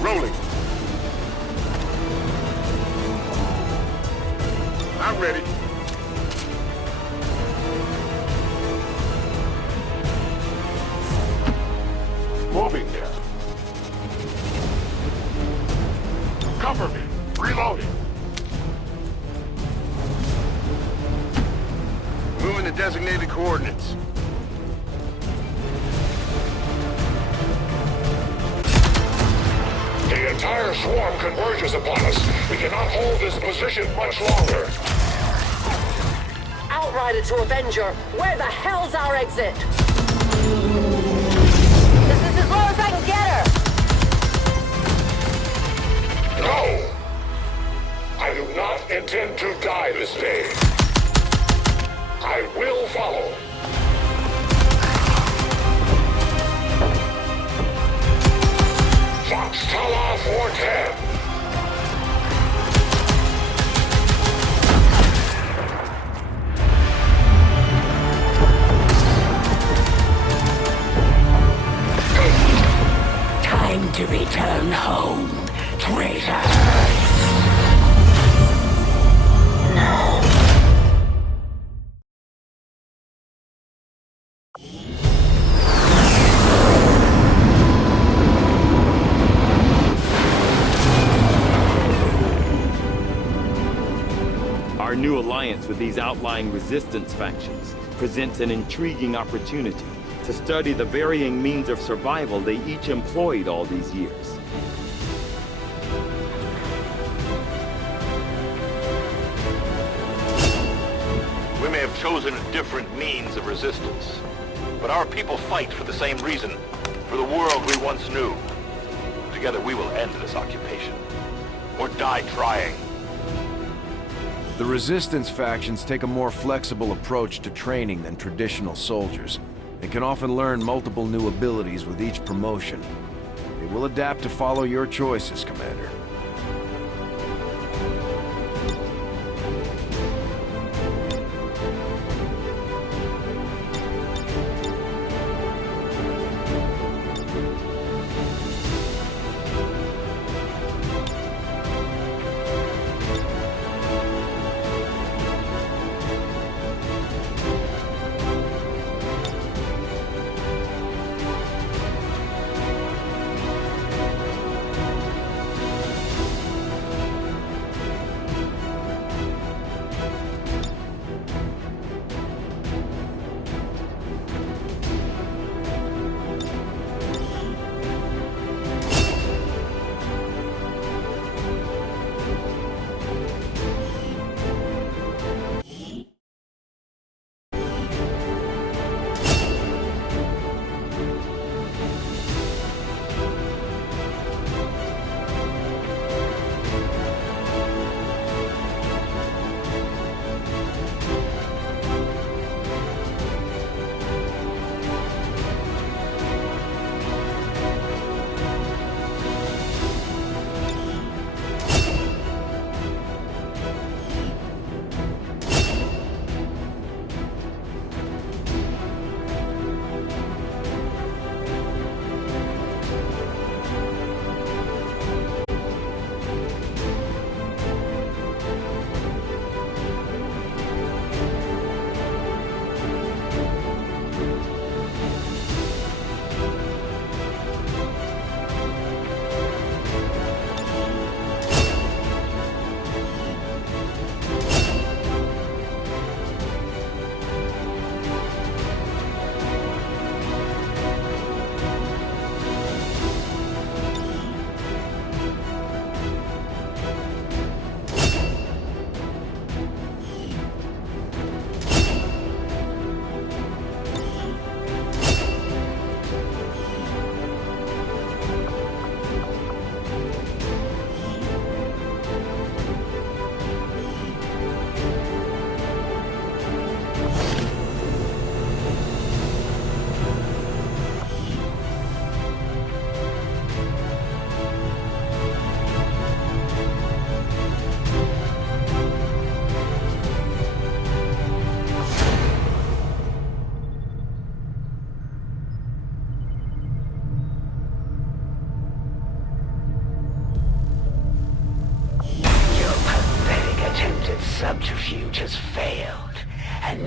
Rolling. I'm ready. Moving there. Cover me. Reloading. Moving to designated coordinates. The entire swarm converges upon us. We cannot hold this position much longer. Outrider to Avenger, where the hell's our exit? This is as low as I can get her! No! I do not intend to die this day. I will follow. Foxtrot 410. Time to return home, traitor. Our new alliance with these outlying resistance factions presents an intriguing opportunity to study the varying means of survival they each employed all these years. We may have chosen a different means of resistance, but our people fight for the same reason, for the world we once knew. Together we will end this occupation, or die trying. The Resistance factions take a more flexible approach to training than traditional soldiers, and can often learn multiple new abilities with each promotion. They will adapt to follow your choices, Commander.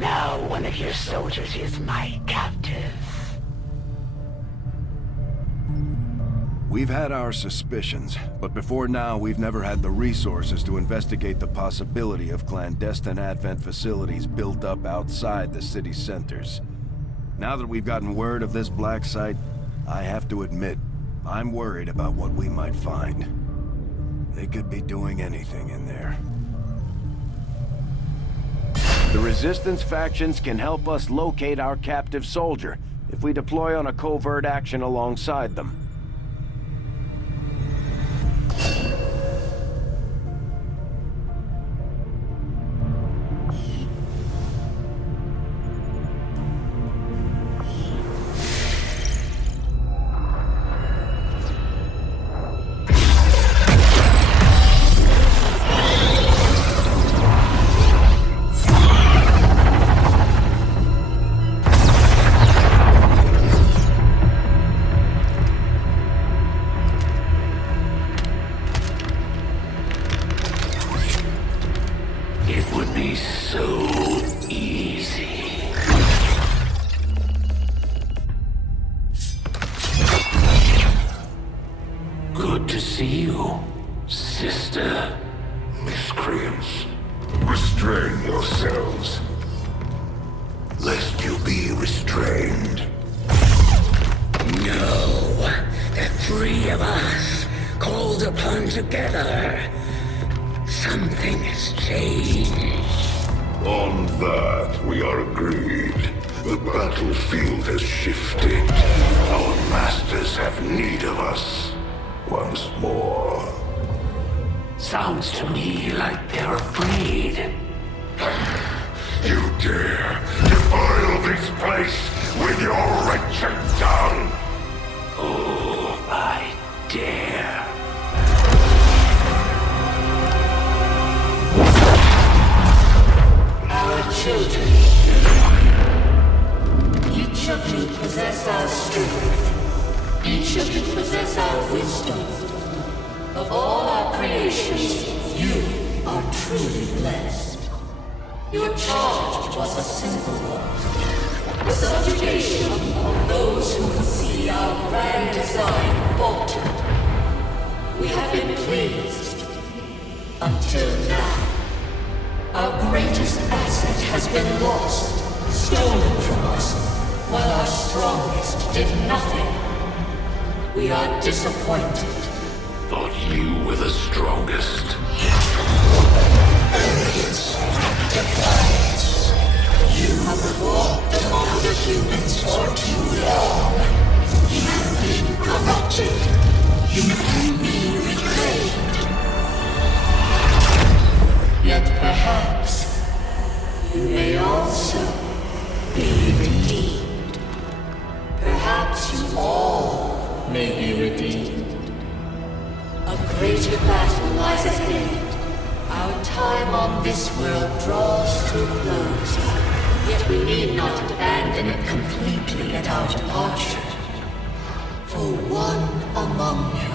Now one of your soldiers is my captive. We've had our suspicions, but before now we've never had the resources to investigate the possibility of clandestine Advent facilities built up outside the city centers. Now that we've gotten word of this black site, I have to admit, I'm worried about what we might find. They could be doing anything in there. The Resistance factions can help us locate our captive soldier if we deploy on a covert action alongside them. Good to see you, sister. Miscreants, restrain yourselves, lest you be restrained. No, the three of us, called upon together. Something has changed. On that, we are agreed. The battlefield has shifted. Our masters have need of us once more. Sounds to me like they're afraid. You dare defile this place with your wretched tongue? Oh, I dare. Our children. Each of you possess our strength. Each of you possess our wisdom. Of all our creations, you are truly blessed. Your charge was a simple one. The subjugation of those who would see our grand design falter. We have been pleased. Until now. Our greatest asset has been lost, stolen from us, while our strongest did nothing. We are disappointed. Thought you were the strongest. Arrogance, defiance. You have fought among the humans for too long. You have been corrupted. You can be reclaimed. Yet perhaps you may also be redeemed. Perhaps you all may be redeemed. A greater battle lies ahead. Our time on this world draws to a close. Yet we need not abandon it completely at our departure. For one among you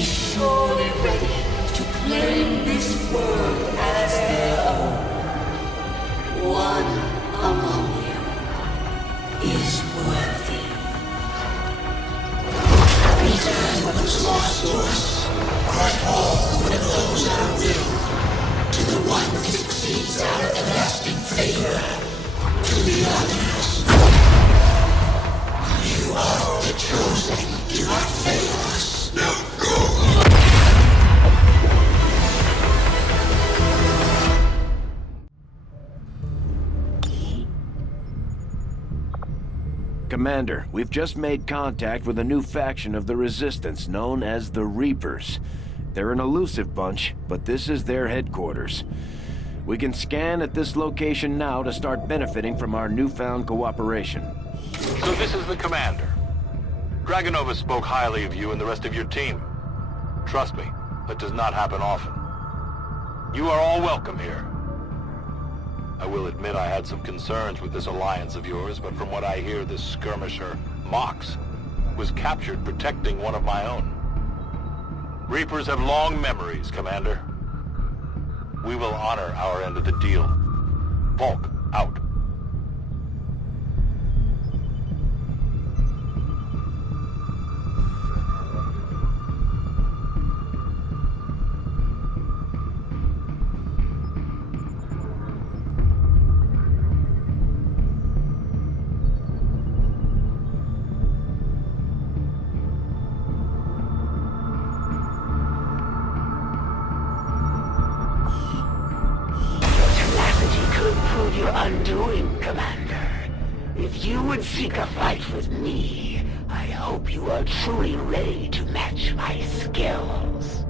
is surely ready to claim this world as their own. One among you is worthy. Return what was lost to us. Grant all that knows our will. To the one that exceeds our everlasting favor. To the others. You are the chosen. Do not fail us. Now go. Commander, we've just made contact with a new faction of the Resistance known as the Reapers. They're an elusive bunch, but this is their headquarters. We can scan at this location now to start benefiting from our newfound cooperation. So this is the commander. Dragonova spoke highly of you and the rest of your team. Trust me, that does not happen often. You are all welcome here. I will admit I had some concerns with this alliance of yours, but from what I hear, this skirmisher, Mox, was captured protecting one of my own. Reapers have long memories, Commander. We will honor our end of the deal. Volk, out. doing, Commander? If you would seek a fight with me, I hope you are truly ready to match my skills.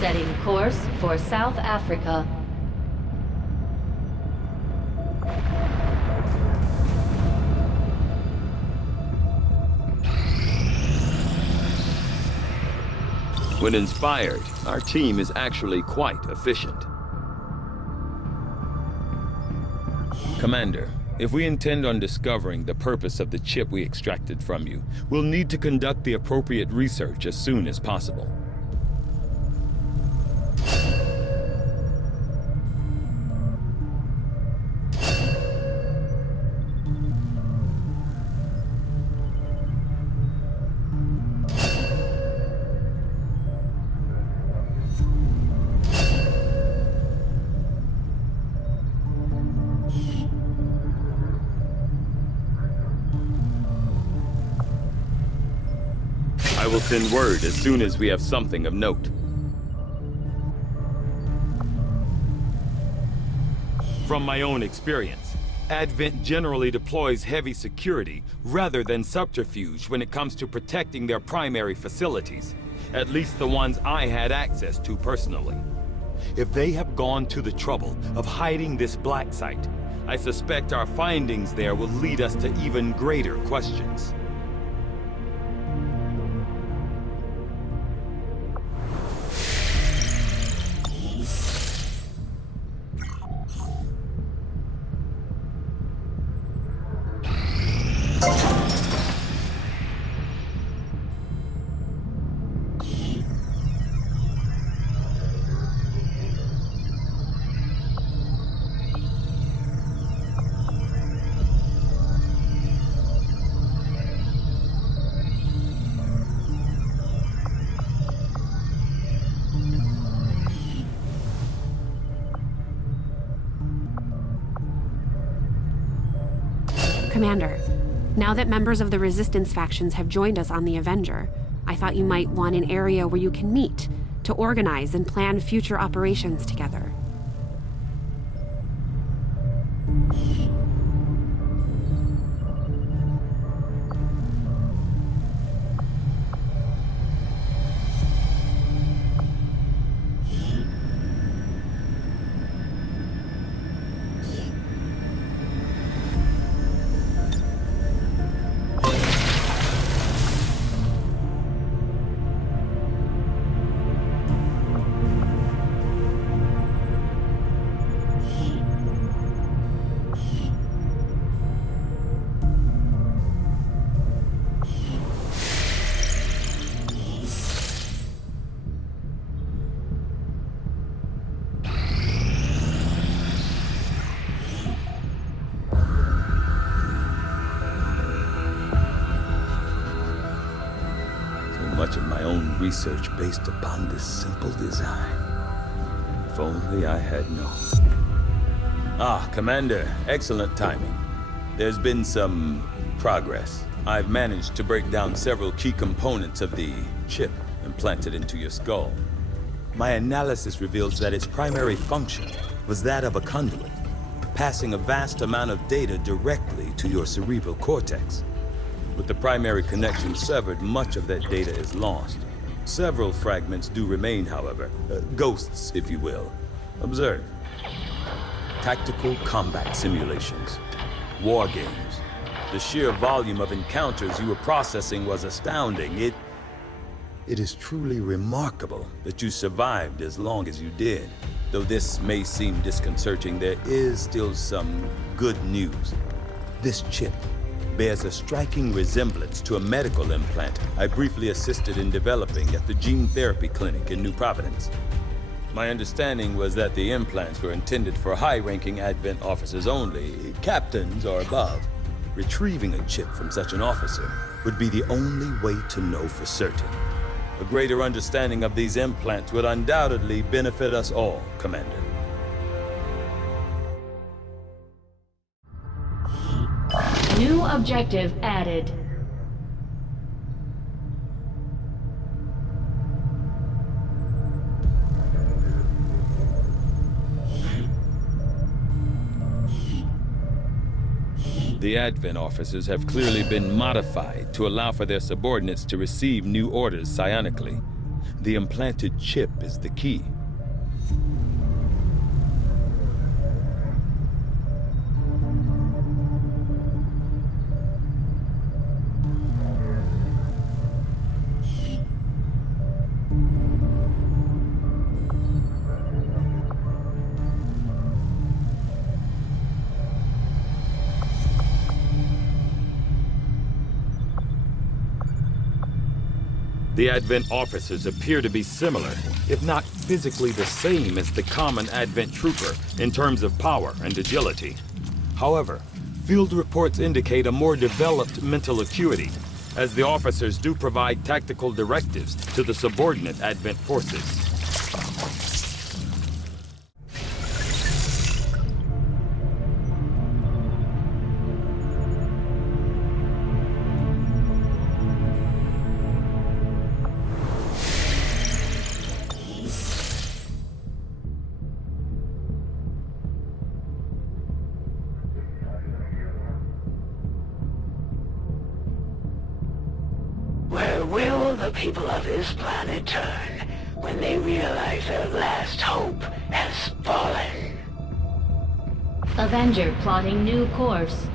Setting course for South Africa. When inspired, our team is actually quite efficient. Commander, if we intend on discovering the purpose of the chip we extracted from you, we'll need to conduct the appropriate research as soon as possible. I will send word as soon as we have something of note. From my own experience, Advent generally deploys heavy security rather than subterfuge when it comes to protecting their primary facilities, at least the ones I had access to personally. If they have gone to the trouble of hiding this black site, I suspect our findings there will lead us to even greater questions. Commander, now that members of the Resistance factions have joined us on the Avenger, I thought you might want an area where you can meet, to organize and plan future operations together. Much of my own research based upon this simple design. If only I had known. Ah, Commander, excellent timing. There's been some progress. I've managed to break down several key components of the chip implanted into your skull. My analysis reveals that its primary function was that of a conduit, passing a vast amount of data directly to your cerebral cortex. With the primary connection severed, much of that data is lost. Several fragments do remain, however. Ghosts, if you will. Observe. Tactical combat simulations. War games. The sheer volume of encounters you were processing was astounding. It is truly remarkable that you survived as long as you did. Though this may seem disconcerting, there is still some good news. This chip bears a striking resemblance to a medical implant I briefly assisted in developing at the gene therapy clinic in New Providence. My understanding was that the implants were intended for high-ranking Advent officers only, captains or above. Retrieving a chip from such an officer would be the only way to know for certain. A greater understanding of these implants would undoubtedly benefit us all, Commander. New objective added. The Advent officers have clearly been modified to allow for their subordinates to receive new orders psionically. The implanted chip is the key. The Advent officers appear to be similar, if not physically the same as the common Advent trooper in terms of power and agility. However, field reports indicate a more developed mental acuity, as the officers do provide tactical directives to the subordinate Advent forces. Where will the people of this planet turn when they realize their last hope has fallen? Avenger plotting new course.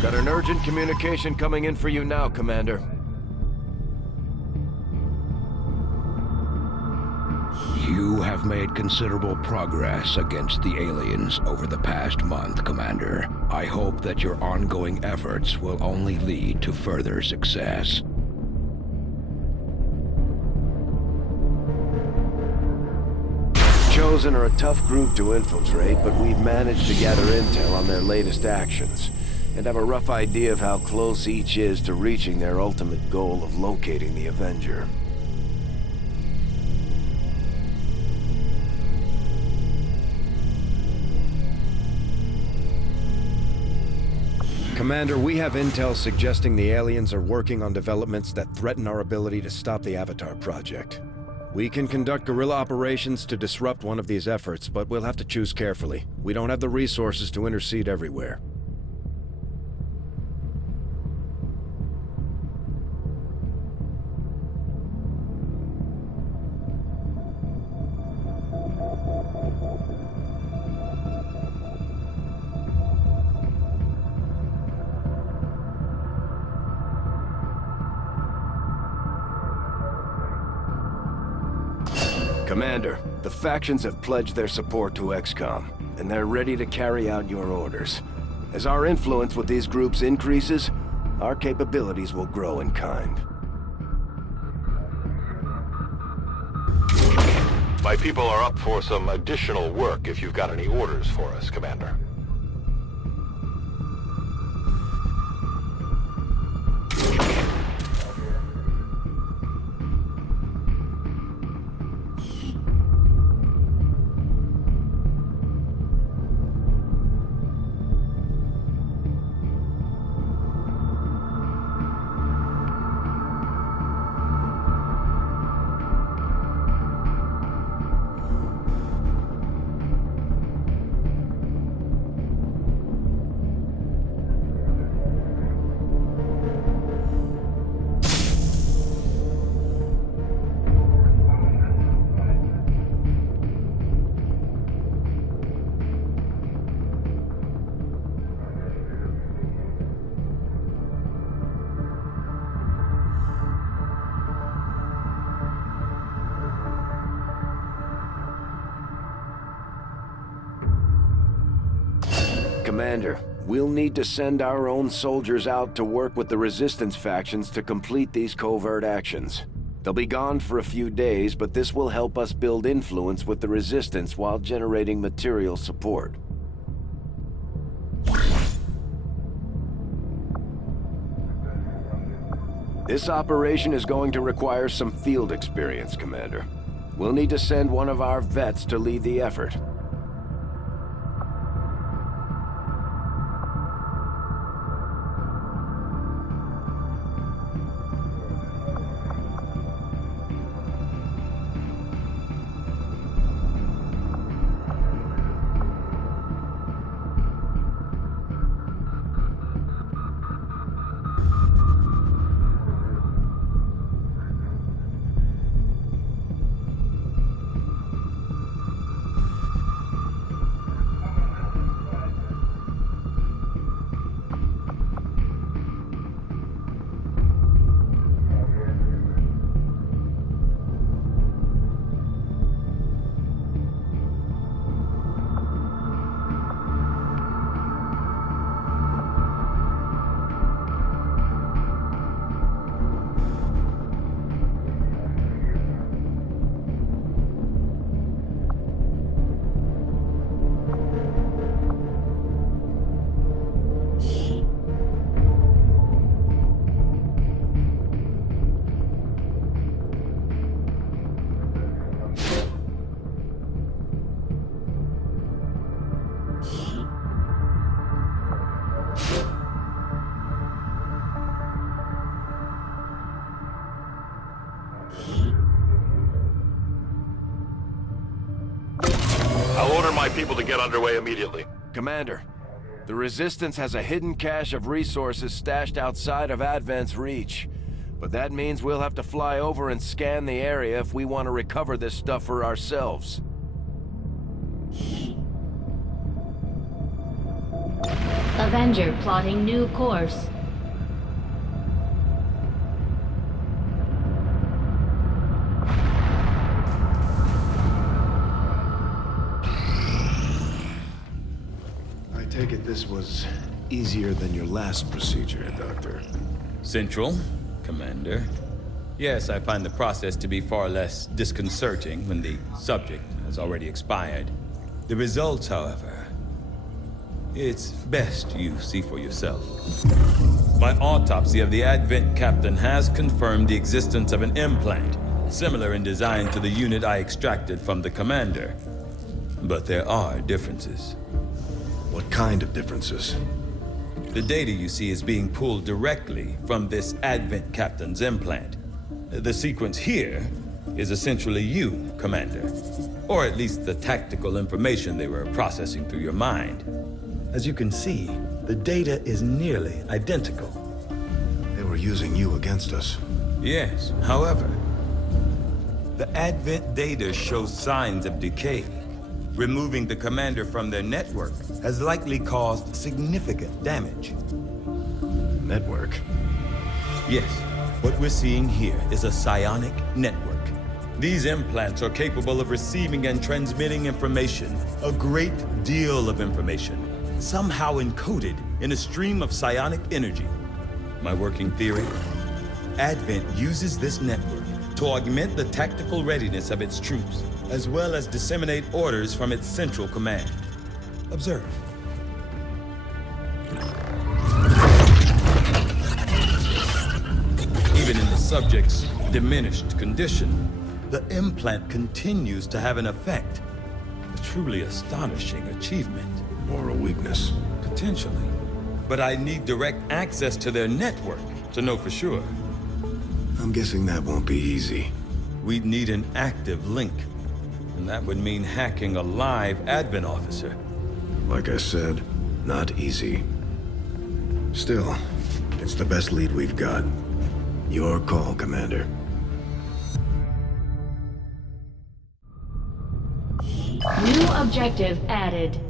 Got an urgent communication coming in for you now, Commander. You have made considerable progress against the aliens over the past month, Commander. I hope that your ongoing efforts will only lead to further success. Chosen are a tough group to infiltrate, but we've managed to gather intel on their latest actions, and have a rough idea of how close each is to reaching their ultimate goal of locating the Avenger. Commander, we have intel suggesting the aliens are working on developments that threaten our ability to stop the Avatar project. We can conduct guerrilla operations to disrupt one of these efforts, but we'll have to choose carefully. We don't have the resources to intercede everywhere. Commander, the factions have pledged their support to Xcom, and they're ready to carry out your orders. As our influence with these groups increases, our capabilities will grow in kind. My people are up for some additional work if you've got any orders for us, Commander. Commander, we'll need to send our own soldiers out to work with the Resistance factions to complete these covert actions. They'll be gone for a few days, but this will help us build influence with the Resistance while generating material support. This operation is going to require some field experience, Commander. We'll need to send one of our vets to lead the effort. I'll order my people to get underway immediately. Commander, the Resistance has a hidden cache of resources stashed outside of Advent's reach. But that means we'll have to fly over and scan the area if we want to recover this stuff for ourselves. Avenger plotting new course. I take it this was easier than your last procedure, Doctor. Central, Commander. Yes, I find the process to be far less disconcerting when the subject has already expired. The results, however, it's best you see for yourself. My autopsy of the Advent captain has confirmed the existence of an implant, similar in design to the unit I extracted from the Commander. But there are differences. What kind of differences? The data you see is being pulled directly from this Advent captain's implant. The sequence here is essentially you, Commander. Or at least the tactical information they were processing through your mind. As you can see, the data is nearly identical. They were using you against us. Yes, however, the Advent data shows signs of decay. Removing the Commander from their network has likely caused significant damage. Network? Yes, what we're seeing here is a psionic network. These implants are capable of receiving and transmitting information, a great deal of information, somehow encoded in a stream of psionic energy. My working theory? Advent uses this network to augment the tactical readiness of its troops, as well as disseminate orders from its central command. Observe. Even in the subject's diminished condition, the implant continues to have an effect. A truly astonishing achievement. Or a weakness. Potentially. But I need direct access to their network to know for sure. I'm guessing that won't be easy. We'd need an active link. And that would mean hacking a live Advent officer. Like I said, not easy. Still, it's the best lead we've got. Your call, Commander. New objective added.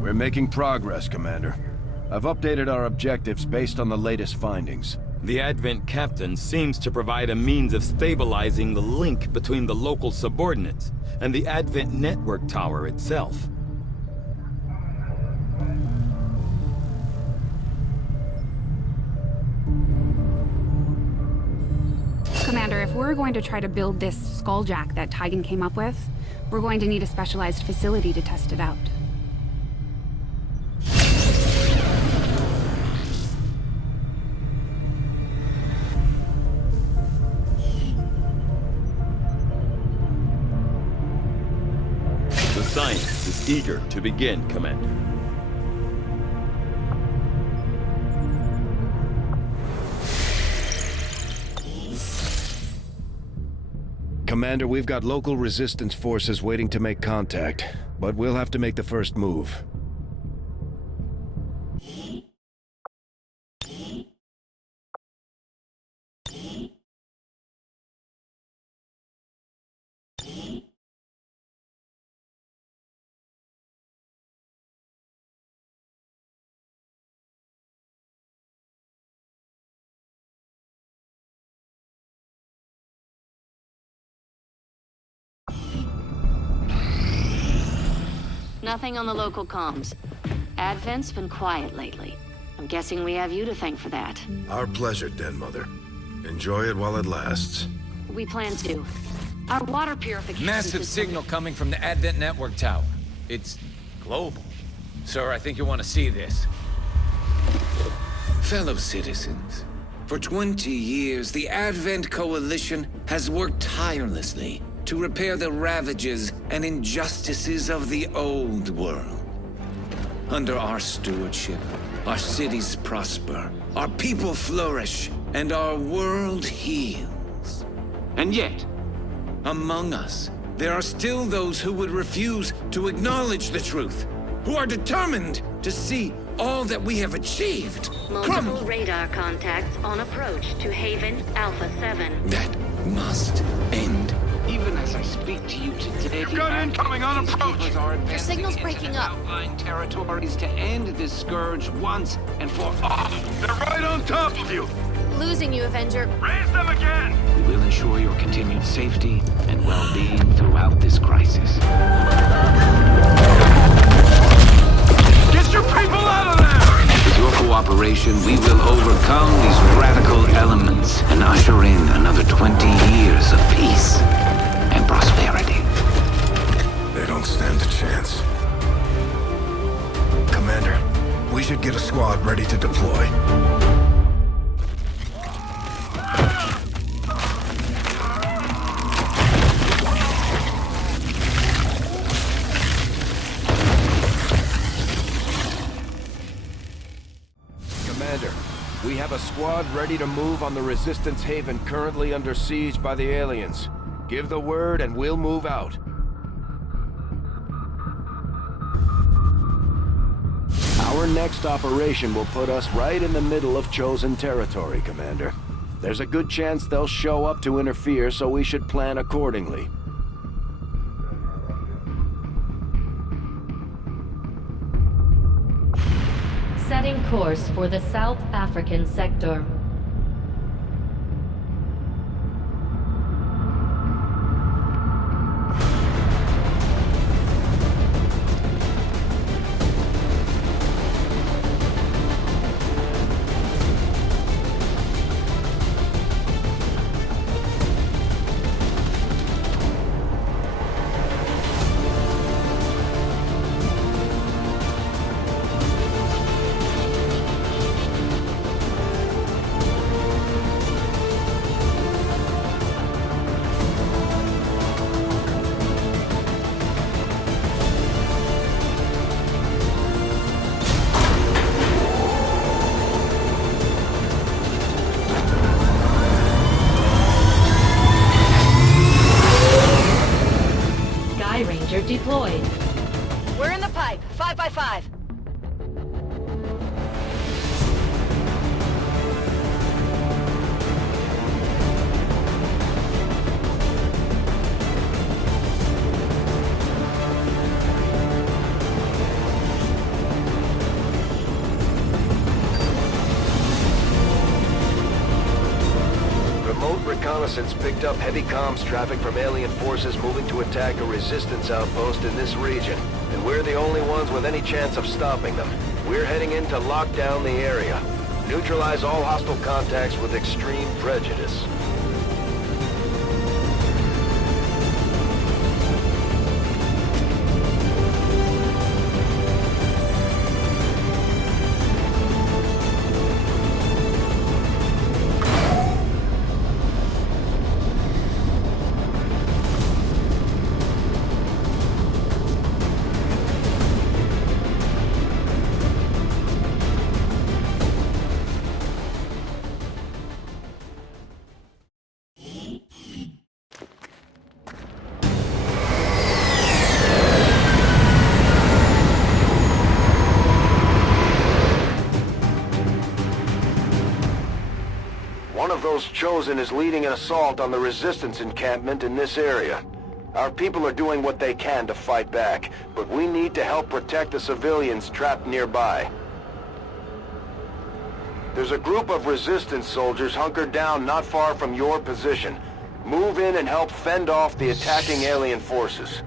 We're making progress, Commander. I've updated our objectives based on the latest findings. The Advent Captain seems to provide a means of stabilizing the link between the local subordinates and the Advent Network Tower itself. Commander, if we're going to try to build this skulljack that Tygan came up with, we're going to need a specialized facility to test it out. The science is eager to begin, Commander. Commander, we've got local resistance forces waiting to make contact, but we'll have to make the first move. Nothing on the local comms. Advent's been quiet lately. I'm guessing we have you to thank for that. Our pleasure, Den Mother. Enjoy it while it lasts. We plan to. Our water purification Massive system... signal coming from the Advent Network Tower. It's global. Sir, I think you want to see this. Fellow citizens, for 20 years, the Advent Coalition has worked tirelessly to repair the ravages and injustices of the old world. Under our stewardship, our cities prosper, our people flourish, and our world heals. And yet, among us, there are still those who would refuse to acknowledge the truth, who are determined to see all that we have achieved Multiple radar contacts on approach to Haven Alpha 7. That must end. Even as I speak to you today, You've got incoming on approach! Your signal's breaking up. Outlying territories to end this scourge once and for all. They're right on top of you! Losing you, Avenger. Raise them again! We will ensure your continued safety and well-being throughout this crisis. Get your people out of there! With your cooperation, we will overcome these radical elements and usher in another 20 years of peace and prosperity. They don't stand a chance. Commander, we should get a squad ready to deploy. Commander, we have a squad ready to move on the Resistance Haven currently under siege by the aliens. Give the word and we'll move out. Our next operation will put us right in the middle of chosen territory, Commander. There's a good chance they'll show up to interfere, so we should plan accordingly. Setting course for the South African sector. reconnaissance picked up heavy comms traffic from alien forces moving to attack a resistance outpost in this region, and we're the only ones with any chance of stopping them. We're heading in to lock down the area. Neutralize all hostile contacts with extreme prejudice. One of those chosen is leading an assault on the Resistance encampment in this area. Our people are doing what they can to fight back, but we need to help protect the civilians trapped nearby. There's a group of Resistance soldiers hunkered down not far from your position. Move in and help fend off the attacking alien forces.